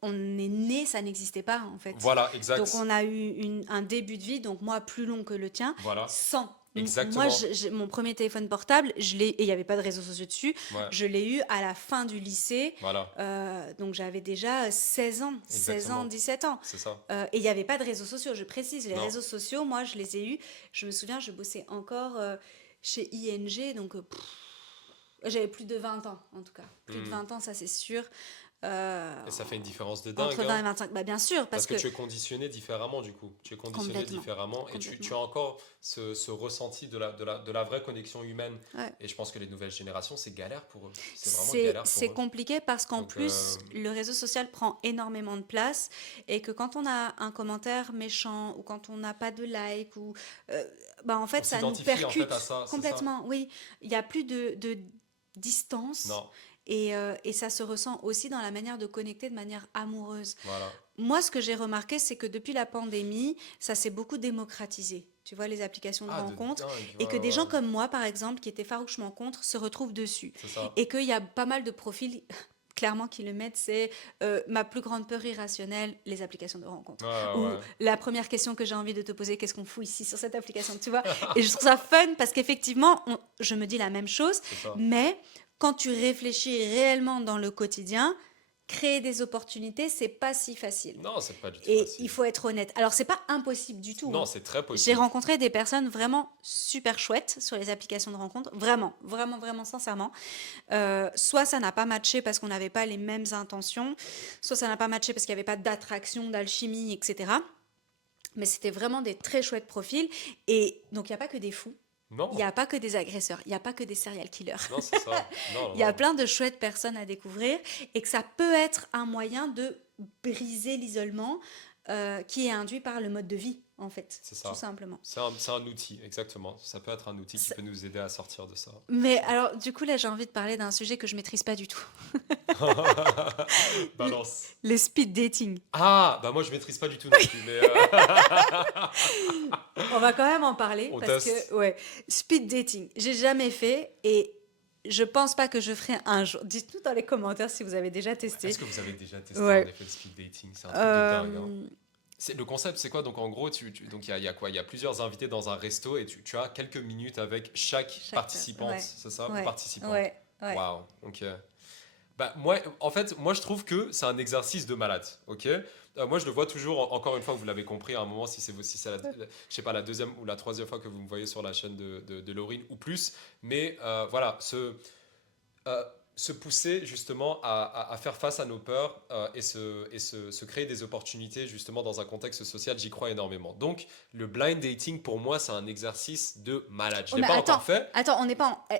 on est né, ça n'existait pas en fait. Voilà, Donc exact. on a eu un début de vie, donc moi plus long que le tien, Voilà, sans. Moi, exactement. mon premier téléphone portable, et il n'y avait pas de réseaux sociaux dessus, Ouais, je l'ai eu à la fin du lycée, voilà, donc j'avais déjà 16 ans, exactement. 17 ans. C'est ça. Et il n'y avait pas de réseaux sociaux, je précise. Les Non. réseaux sociaux, moi, je les ai eus. Je me souviens, je bossais encore chez ING, donc j'avais plus de 20 ans, en tout cas. Plus de Hmm. 20 ans, ça c'est sûr. euh, Et ça fait une différence de entre dingue, 20 et hein. 25. Bah, bien sûr, Parce parce que que tu es conditionné différemment, du coup. Tu es conditionné complètement, différemment et tu complètement. as encore ce ressenti de la vraie connexion humaine. Ouais. Et je pense que les nouvelles générations, c'est galère pour eux. C'est vraiment C'est galère c'est pour eux. compliqué parce qu'en Donc, plus, le réseau social prend énormément de place et que quand on a un commentaire méchant ou quand on n'a pas de like ou euh, bah en on fait ça nous s'identifie en fait à percute ça, c'est ça? complètement. Oui, il y a plus de distance Non, et ça se ressent aussi dans la manière de connecter de manière amoureuse. voilà. Moi, ce que j'ai remarqué, c'est que depuis la pandémie, ça s'est beaucoup démocratisé. Tu vois, les applications de Ah, de rencontres, dingue, et ouais, que ouais, des gens ouais. comme moi, par exemple, qui étaient farouchement contre, se retrouvent dessus. C'est ça. Et qu'il y a pas mal de profils, clairement, qui le mettent, c'est ma plus grande peur irrationnelle, les applications de rencontres. Ouais, Ou ouais, la première question que j'ai envie de te poser, qu'est-ce qu'on fout ici sur cette application, tu vois? Et je trouve ça fun parce qu'effectivement, je me dis la même chose, c'est ça. mais quand tu réfléchis réellement dans le quotidien, créer des opportunités, c'est pas si facile. Non, c'est pas du tout Et il facile. faut être honnête. Alors, c'est pas impossible du tout, Non, hein. c'est très J'ai possible. rencontré des personnes vraiment super chouettes sur les applications de rencontres, vraiment, vraiment, vraiment sincèrement. Soit ça n'a pas matché parce qu'on n'avait pas les mêmes intentions, soit ça n'a pas matché parce qu'il n'y avait pas d'attraction, d'alchimie, etc. Mais c'était vraiment des très chouettes profils. Et donc, il n'y a pas que des fous, il n'y Non, a pas que des agresseurs, il n'y a pas que des serial killers. non, c'est ça. Non, non, Il y a non. plein de chouettes personnes à découvrir et que ça peut être un moyen de briser l'isolement qui est induit par le mode de vie, en fait, C'est tout ça. simplement. C'est un outil, exactement. Ça peut être un outil qui Ça- peut nous aider à sortir de ça. Mais alors, du coup, là, j'ai envie de parler d'un sujet que je maîtrise pas du tout. Le, Balance. le speed dating. Ah, bah moi je maîtrise pas du tout non plus, mais On va quand même en parler on parce teste. que, ouais, speed dating, j'ai jamais fait et je pense pas que je ferai un jour. Dites-nous dans les commentaires si vous avez déjà testé. Est-ce que vous avez déjà testé en Ouais. effet le speed dating? C'est un truc de dingue, hein. Euh, Le concept, c'est quoi? Donc en gros, donc il y a quoi? Il y a plusieurs invités dans un resto et tu as quelques minutes avec chaque chaque personne. participante, Ouais, c'est ça? Ou ouais, participant? ouais, ouais. Waouh, ok. Bah, moi, en fait, moi je trouve que c'est un exercice de malade, ok? Moi je le vois toujours, encore une fois, vous l'avez compris à un moment, si c'est je sais pas, la deuxième ou la troisième fois que vous me voyez sur la chaîne de Laurine ou plus, mais voilà, euh, se pousser justement à faire face à nos peurs se créer des opportunités justement dans un contexte social, j'y crois énormément. Donc le blind dating pour moi c'est un exercice de malade. Je Oh, ne l'ai mais pas attends, encore fait. attends, on n'est pas en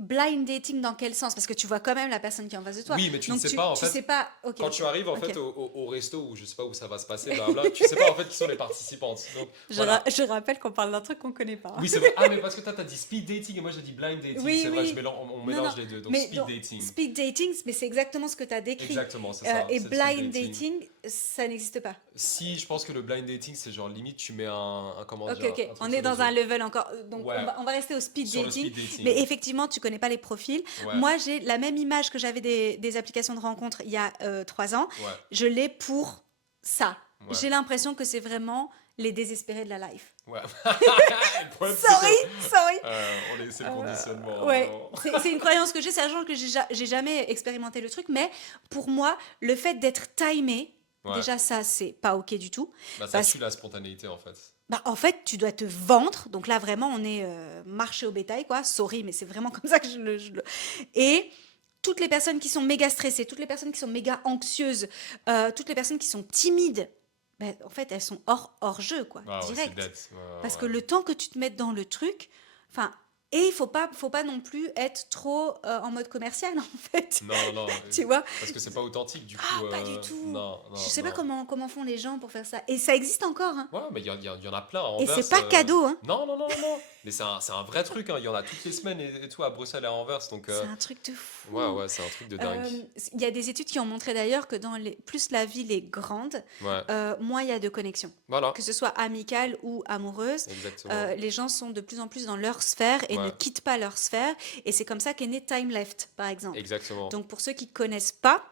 blind dating dans quel sens? Parce que tu vois quand même la personne qui est en face de toi. Oui, mais tu ne Donc sais pas en tu fait. sais pas. Ok, Quand ok, tu arrives en ok. fait au resto où je sais pas où ça va se passer, blabla, tu sais pas en fait qui sont les participantes. Donc voilà. Je rappelle qu'on parle d'un truc qu'on connaît pas. Oui, c'est vrai. Ah, mais parce que toi, t'as dit speed dating et moi j'ai dit blind dating. Oui, C'est vrai, oui. on Non, non. mélange les deux. Donc Mais speed dating. speed dating, mais c'est exactement ce que tu as décrit. Exactement, c'est ça. Et C'est le speed blind dating. dating, ça n'existe pas. Si, je pense que le blind dating, c'est genre limite, tu mets comment Ok, dire, ok. un truc On sur est les dans un yeux. level encore. Donc Ouais, on va rester au speed sur le dating. speed dating. Mais effectivement, tu connais pas les profils. Ouais, Moi, j'ai la même image que j'avais des applications de rencontres il y a 3 ans. ouais, Je l'ai pour ça. ouais, J'ai l'impression que c'est vraiment les désespérés de la life. ouais. Le problème, c'est Sorry, que, sorry. c'est le conditionnement, Ouais, vraiment. c'est une croyance que j'ai, sachant que j'ai jamais expérimenté le truc, mais pour moi, le fait d'être timé, Ouais, déjà ça, c'est pas ok du tout. bah ça Parce tue la spontanéité en fait. bah, en fait, tu dois te vendre. Donc là, vraiment, on est marché au bétail, quoi. Sorry, mais c'est vraiment comme ça que Et toutes les personnes qui sont méga stressées, toutes les personnes qui sont méga anxieuses, toutes les personnes qui sont timides, ben, en fait, elles sont hors jeu, quoi, Ah ouais, c'est direct. dead. Ouais, Parce ouais, que ouais. le temps que tu te mettes dans le truc, enfin, et il faut pas non plus être trop en mode commercial, en fait. Non, non, non. Tu vois? Parce que c'est pas authentique du coup. Ah, pas du tout. Non, Je non, sais pas non. comment font les gens pour faire ça. Et ça existe encore, hein. Ouais, mais il y en a plein. À Et Anvers, c'est pas cadeau, hein. Non, non, non, non, non. Mais c'est un vrai truc, hein. Il y en a toutes les semaines et tout à Bruxelles et à Anvers. Donc, C'est un truc de fou. ouais, ouais, c'est un truc de dingue. Il y a des études qui ont montré d'ailleurs que plus la ville est grande, Ouais, moins il y a de connexions. voilà, Que ce soit amicale ou amoureuse, exactement. les gens sont de plus en plus dans leur sphère et ne Ouais, quittent pas leur sphère. Et c'est comme ça qu'est né Time Left, par exemple. exactement. Donc pour ceux qui ne connaissent pas,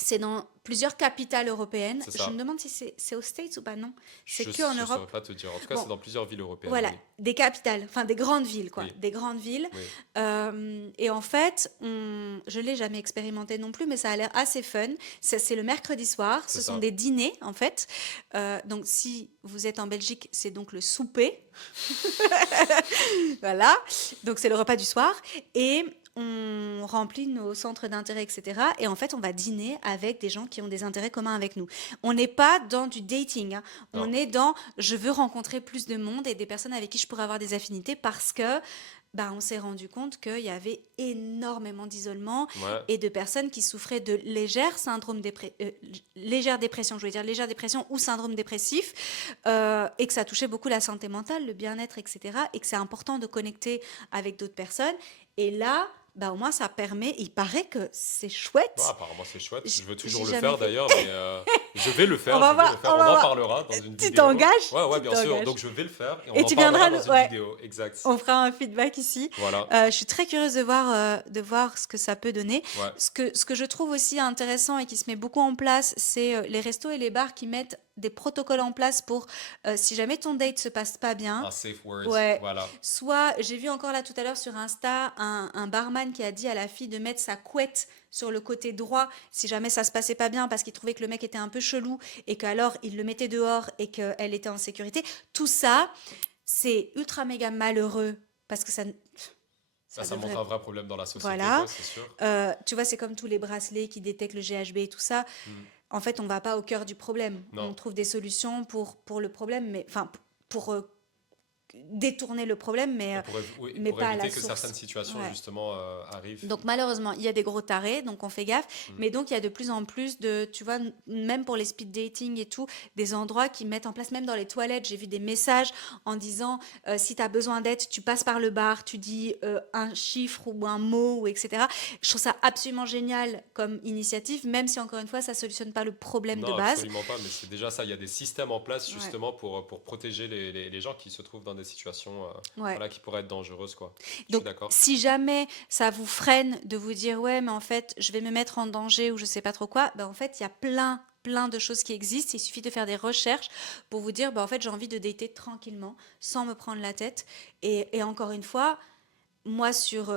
c'est dans plusieurs capitales européennes. C'est Je ça. me demande si c'est aux States ou pas, non. C'est Je que en ne saurais Europe. pas te dire. En tout cas, Bon, c'est dans plusieurs villes européennes. voilà, Oui, des capitales, enfin des grandes villes, quoi. oui, Des grandes villes. oui. Et en fait, je l'ai jamais expérimenté non plus, mais ça a l'air assez fun. C'est le mercredi soir. C'est Ce sont ça. des dîners, en fait. Donc, si vous êtes en Belgique, c'est donc le souper. Voilà. Donc, c'est le repas du soir. Et on remplit nos centres d'intérêt, etc. Et en fait, on va dîner avec des gens qui ont des intérêts communs avec nous. On n'est pas dans du dating, hein. On Non. est dans je veux rencontrer plus de monde et des personnes avec qui je pourrais avoir des affinités parce que bah, on s'est rendu compte qu'il y avait énormément d'isolement Ouais. et de personnes qui souffraient de légère dépression, je veux dire légère dépression ou syndrome dépressif, et que ça touchait beaucoup la santé mentale, le bien-être, etc. Et que c'est important de connecter avec d'autres personnes. Et là, bah, au moins, ça permet, il paraît que c'est Bon, chouette. apparemment, c'est chouette. Je veux J'ai toujours le jamais faire fait. d'ailleurs, mais je vais le On faire. va Je vais le voir, faire. on On va en voir. parlera dans une Tu vidéo. t'engages? Ouais, ouais, Tu bien sûr. t'engages. Donc, je vais le faire et on Et en tu parlera viendras, dans une ouais, vidéo. Exact. on fera un feedback ici. Voilà. Je suis très curieuse de voir ce que ça peut donner. Ouais. Ce que je trouve aussi intéressant et qui se met beaucoup en place, c'est les restos et les bars qui mettent des protocoles en place pour si jamais ton date se passe pas bien. Un safe word. Ouais. Voilà. Soit, j'ai vu encore là tout à l'heure sur Insta un barman qui a dit à la fille de mettre sa couette sur le côté droit si jamais ça se passait pas bien parce qu'il trouvait que le mec était un peu chelou et qu'alors il le mettait dehors et qu'elle était en sécurité. Tout ça, c'est ultra méga malheureux parce que Ça, ça ça montre devrait. un vrai problème dans la société, Voilà. quoi, c'est sûr. Tu vois, c'est comme tous les bracelets qui détectent le GHB et tout ça. Hmm. En fait, on va pas au cœur du problème. On Non. trouve des solutions pour le problème, mais enfin pour détourner le problème, Et pour, oui, mais pour pas à la éviter que source. certaines situations, Ouais. justement, arrivent. Donc malheureusement, il y a des gros tarés, donc on fait gaffe. Mm. Mais donc il y a de plus en plus de, tu vois, même pour les speed dating et tout, des endroits qui mettent en place, même dans les toilettes, j'ai vu des messages en disant si tu as besoin d'aide, tu passes par le bar, tu dis un chiffre ou un mot, ou etc. Je trouve ça absolument génial comme initiative, même si encore une fois, ça solutionne pas le problème de Non, base. absolument pas, mais c'est déjà ça. Il y a des systèmes en place, Ouais. justement, pour protéger les gens qui se trouvent dans des situations Ouais. voilà, qui pourraient être dangereuses, quoi. Je suis Donc, d'accord. si jamais ça vous freine de vous dire ouais, mais en fait, je vais me mettre en danger ou je sais pas trop quoi, ben en fait, il y a plein de choses qui existent. Il suffit de faire des recherches pour vous dire, ben en fait, j'ai envie de dater tranquillement, sans me prendre la tête. Et encore une fois, moi, sur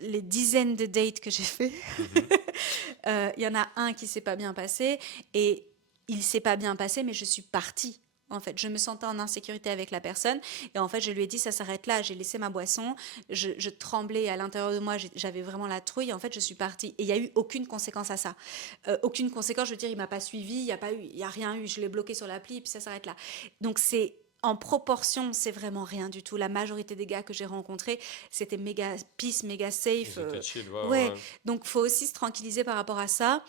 les dizaines de dates que j'ai fait, Mhm. il y en a un qui s'est pas bien passé et il s'est pas bien passé, mais je suis partie. En fait, je me sentais en insécurité avec la personne et en fait, je lui ai dit ça s'arrête là. J'ai laissé ma boisson, je tremblais à l'intérieur de moi, j'avais vraiment la trouille. Et en fait, je suis partie et il y a eu aucune conséquence à ça. Aucune conséquence. Je veux dire, il m'a pas suivi, il y a rien eu. Je l'ai bloqué sur l'appli et puis ça s'arrête là. Donc c'est en proportion, c'est vraiment rien du tout. La majorité des gars que j'ai rencontrés, c'était méga peace, méga safe. Ils étaient chill, ouais, Ouais, ouais. donc faut aussi se tranquilliser par rapport à ça.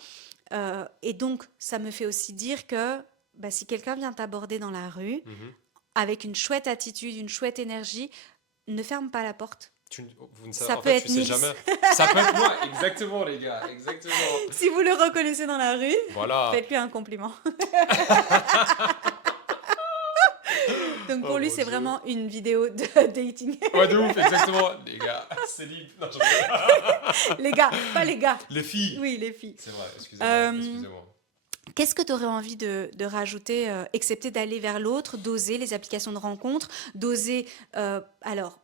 Et donc, ça me fait aussi dire que bah, si quelqu'un vient t'aborder dans la rue Mhm. avec une chouette attitude, une chouette énergie, ne ferme pas la porte. Vous ne Ça en peut fait, être tu sais Nils. jamais. Ça peut être moi, exactement, les gars, exactement. Si vous le reconnaissez dans la rue, Voilà. faites-lui un compliment. Donc pour Oh lui, mon c'est Dieu. vraiment une vidéo de dating. Ouais, de ouf, exactement. Les gars, c'est libre. Non, je rigole. Les gars, pas les gars. Les filles. Oui, les filles. C'est vrai, excusez-moi, Euh, excusez-moi. Qu'est-ce que tu aurais envie de rajouter, excepté d'aller vers l'autre, d'oser les applications de rencontre, d'oser, alors,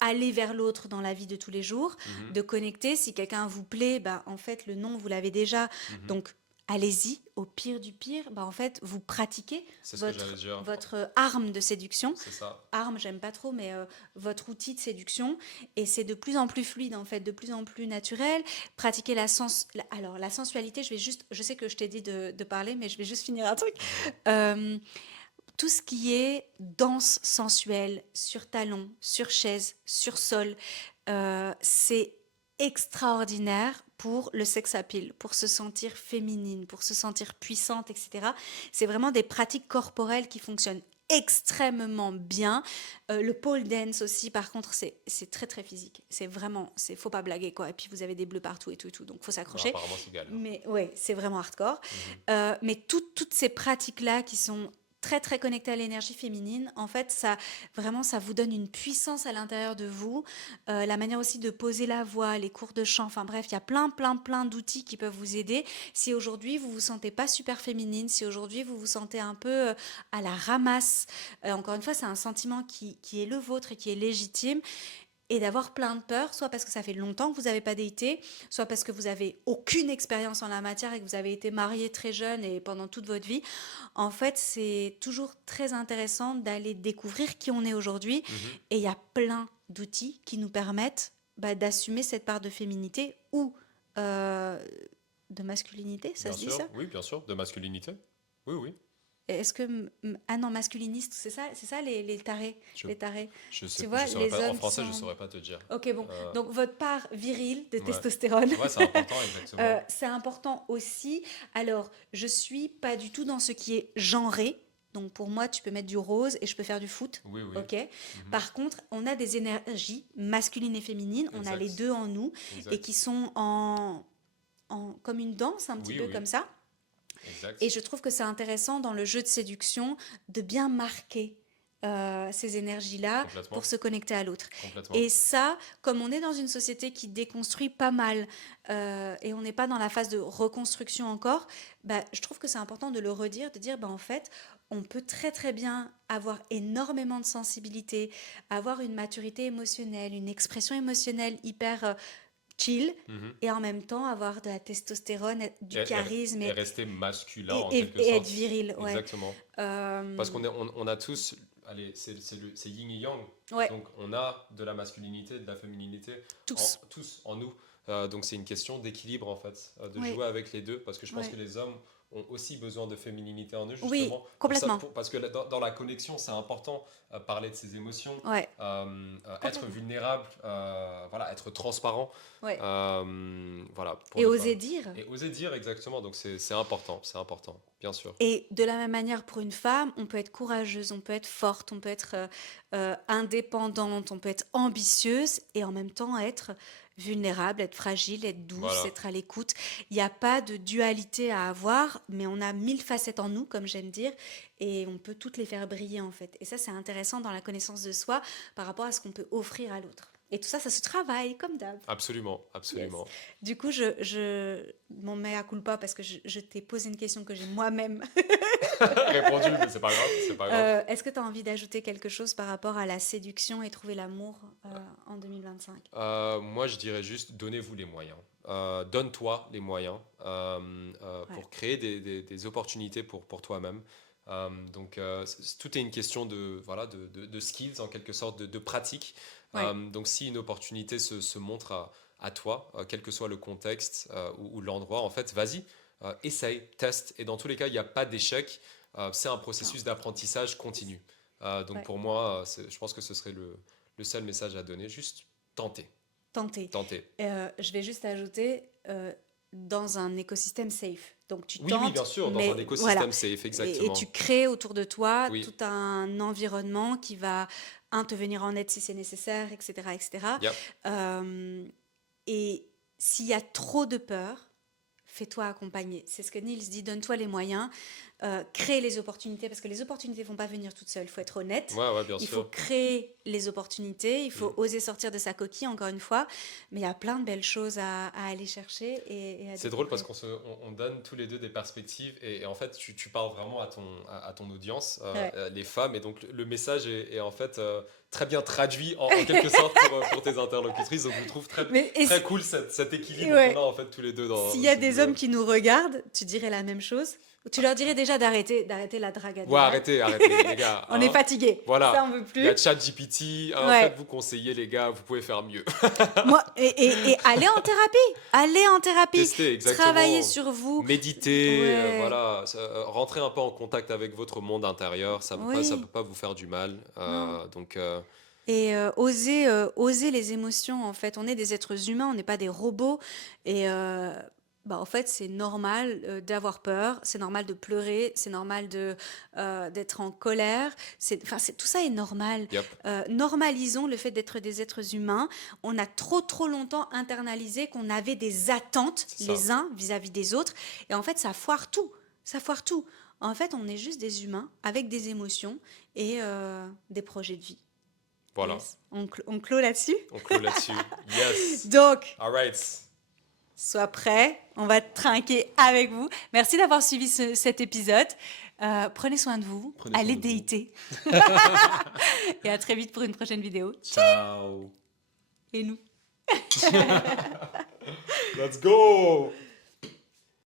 aller vers l'autre dans la vie de tous les jours, Mhm. de connecter. Si quelqu'un vous plaît, bah, en fait, le nom, vous l'avez déjà. Mhm. Donc, allez-y. Au pire du pire, bah, en fait, vous pratiquez C'est ce que j'allais dire. votre arme de séduction. C'est ça. Arme, j'aime pas trop, mais votre outil de séduction. Et c'est de plus en plus fluide, en fait, de plus en plus naturel. Pratiquer alors, la sensualité, je sais que je t'ai dit de parler, mais je vais juste finir un truc. Euh, tout ce qui est danse sensuelle, sur talon, sur chaise, sur sol, c'est extraordinaire pour le sex appeal, pour se sentir féminine, pour se sentir puissante, etc. C'est vraiment des pratiques corporelles qui fonctionnent extrêmement bien. Le pole dance aussi, par contre, c'est très très physique. C'est vraiment, faut pas blaguer quoi. Et puis vous avez des bleus partout et tout, donc faut Bon, s'accrocher. apparemment, c'est galère. Mais ouais, c'est vraiment hardcore. Mhm. Mais toutes ces pratiques-là qui sont très très connectées à l'énergie féminine, en fait, ça vraiment, ça vous donne une puissance à l'intérieur de vous. La manière aussi de poser la voix, les cours de chant, enfin bref, il y a plein d'outils qui peuvent vous aider. Si aujourd'hui vous vous sentez pas super féminine, si aujourd'hui vous vous sentez un peu à la ramasse, encore une fois, c'est un sentiment qui est le vôtre et qui est légitime et d'avoir plein de peur, soit parce que ça fait longtemps que vous n'avez pas daté, soit parce que vous avez aucune expérience en la matière et que vous avez été marié très jeune et pendant toute votre vie. En fait, c'est toujours très intéressant d'aller découvrir qui on est aujourd'hui Mhm. et il y a plein d'outils qui nous permettent d'assumer cette part de féminité ou euh, de masculinité, ça Bien se dit sûr, ça? oui, bien sûr, de masculinité. Oui, oui. Est-ce que... Ah non, masculiniste, c'est ça les tarés, Je, les tarés. je sais, Tu je vois, saurais les pas, en hommes qui français, je sont... saurais pas te dire. Ok, bon. Euh, Donc, votre part virile de ouais, testostérone, ouais, c'est important, exactement. c'est important aussi. Alors, je suis pas du tout dans ce qui est genré. Donc, pour moi, tu peux mettre du rose et je peux faire du foot. Oui, oui. Ok. Mhm. Par contre, on a des énergies masculines et féminines. On a les Exact, deux en nous et exact. qui sont comme une danse, un petit Oui, peu oui, comme ça. Et exact. je trouve que c'est intéressant dans le jeu de séduction de bien marquer ces énergies-là pour Complètement, se connecter à l'autre. complètement. Et ça, comme on est dans une société qui déconstruit pas mal et on n'est pas dans la phase de reconstruction encore, bah, je trouve que c'est important de le redire, de dire bah, en fait, on peut très très bien avoir énormément de sensibilité, avoir une maturité émotionnelle, une expression émotionnelle hyper chill Mhm. et en même temps avoir de la testostérone, du Et, et- charisme et rester masculin en et, quelque et être sorte. viril, ouais. Exactement. Parce Euh, on a tous, allez, c'est yin et yang. ouais, Donc on a de la masculinité, de la féminité, tous. tous en nous. Donc c'est une question d'équilibre en fait, de Ouais, jouer avec les deux. Parce que je pense que ouais. les hommes ont aussi besoin de féminité en eux Oui, justement. complètement. Parce que dans la connexion, c'est important parler de ses émotions, Ouais, être complètement. vulnérable, voilà, être transparent. Ouais. Voilà, pour Et ne pas. oser dire. Et oser dire exactement, donc c'est important, bien sûr. Et de la même manière, pour une femme, on peut être courageuse, on peut être forte, on peut être indépendante, on peut être ambitieuse et en même temps être vulnérable, être fragile, être douce, Voilà, être à l'écoute. Il n'y a pas de dualité à avoir, mais on a 1000 facettes en nous, comme j'aime dire, et on peut toutes les faire briller en fait. Et ça, c'est intéressant dans la connaissance de soi par rapport à ce qu'on peut offrir à l'autre. Et tout ça, ça se travaille, comme d'hab. absolument, Yes. absolument. Du coup, mon mea culpa parce que je t'ai posé une question que j'ai moi-même. Répondu, mais c'est pas grave, c'est pas grave. Est-ce que tu as envie d'ajouter quelque chose par rapport à la séduction et trouver l'amour en 2025? Moi, je dirais juste, donnez-vous les moyens. Donne-toi les moyens Ouais, pour créer des opportunités pour toi-même. Donc, tout est une question de, voilà, de skills, en quelque sorte, de pratique. ouais, Donc, si une opportunité se montre à toi, quel que soit le contexte ou l'endroit, en fait, vas-y, essaye, teste. Et dans tous les cas, il n'y a pas d'échec. C'est un non, processus d'apprentissage continu. Donc, ouais. pour moi, je pense que ce serait le seul message à donner. Juste tenter, Tenter. tenter. Je vais juste ajouter dans un écosystème safe. Donc tu Oui, oui, bien tentes, sûr, dans un mais voilà. écosystème safe, Et tu exactement. crées autour de toi Oui, tout un environnement qui va, te venir en aide si c'est nécessaire, etc., etc. yep, Euh, et s'il y a trop de peur, fais-toi accompagner. C'est ce que Niels dit, donne-toi les moyens, crée les opportunités, parce que les opportunités ne vont pas venir toutes seules, il faut être honnête. ouais, ouais, bien Il faut sûr. créer les opportunités, il faut Mm. oser sortir de sa coquille, encore une fois, mais il y a plein de belles choses à aller chercher et à C'est drôle parce découvrir. qu'on donne tous les deux des perspectives et en fait tu parles vraiment à ton audience, Ouais. les femmes, et donc le message est en fait très bien traduit en quelque sorte pour tes interlocutrices. Donc je trouve Mais très cool cet équilibre qu'on a ouais, en fait tous les deux s'il dans y a ce des hommes duo. qui nous regardent, tu dirais la même chose? Ou tu leur dirais déjà d'arrêter la drague à deux Ouais, balles? arrêtez, les gars. On est Hein. fatigué, ça Voilà. on veut Il y a plus. ChatGPT. Hein, Ouais. faites-vous conseiller, les gars. Vous pouvez faire mieux. Moi, et allez en thérapie, allez en thérapie, Testez, travaillez exactement. sur vous. Méditez. Ouais, Voilà. Rentrez un peu en contact avec votre monde intérieur. Ça peut oui, pas vous faire du mal. non. Donc, Et oser les émotions, en fait. On est des êtres humains, on n'est pas des robots. Et bah, en fait, c'est normal d'avoir peur, c'est normal de pleurer, c'est normal d'être en colère. Enfin, tout ça est normal. yep, Normalisons le fait d'être des êtres humains. On a trop longtemps internalisé qu'on avait des attentes c'est ça. les uns vis-à-vis des autres. Et en fait, ça foire tout. Ça foire tout. En fait, on est juste des humains avec des émotions et des projets de vie. Voilà. Yes. On clôt là-dessus. On clôt là-dessus. Yes. Donc, All right. sois prêt. On va trinquer avec vous. Merci d'avoir suivi cet épisode. Prenez soin de vous. Prenez soin Allez de vous. déiter. Et à très vite pour une prochaine vidéo. Ciao. Et nous. Let's go.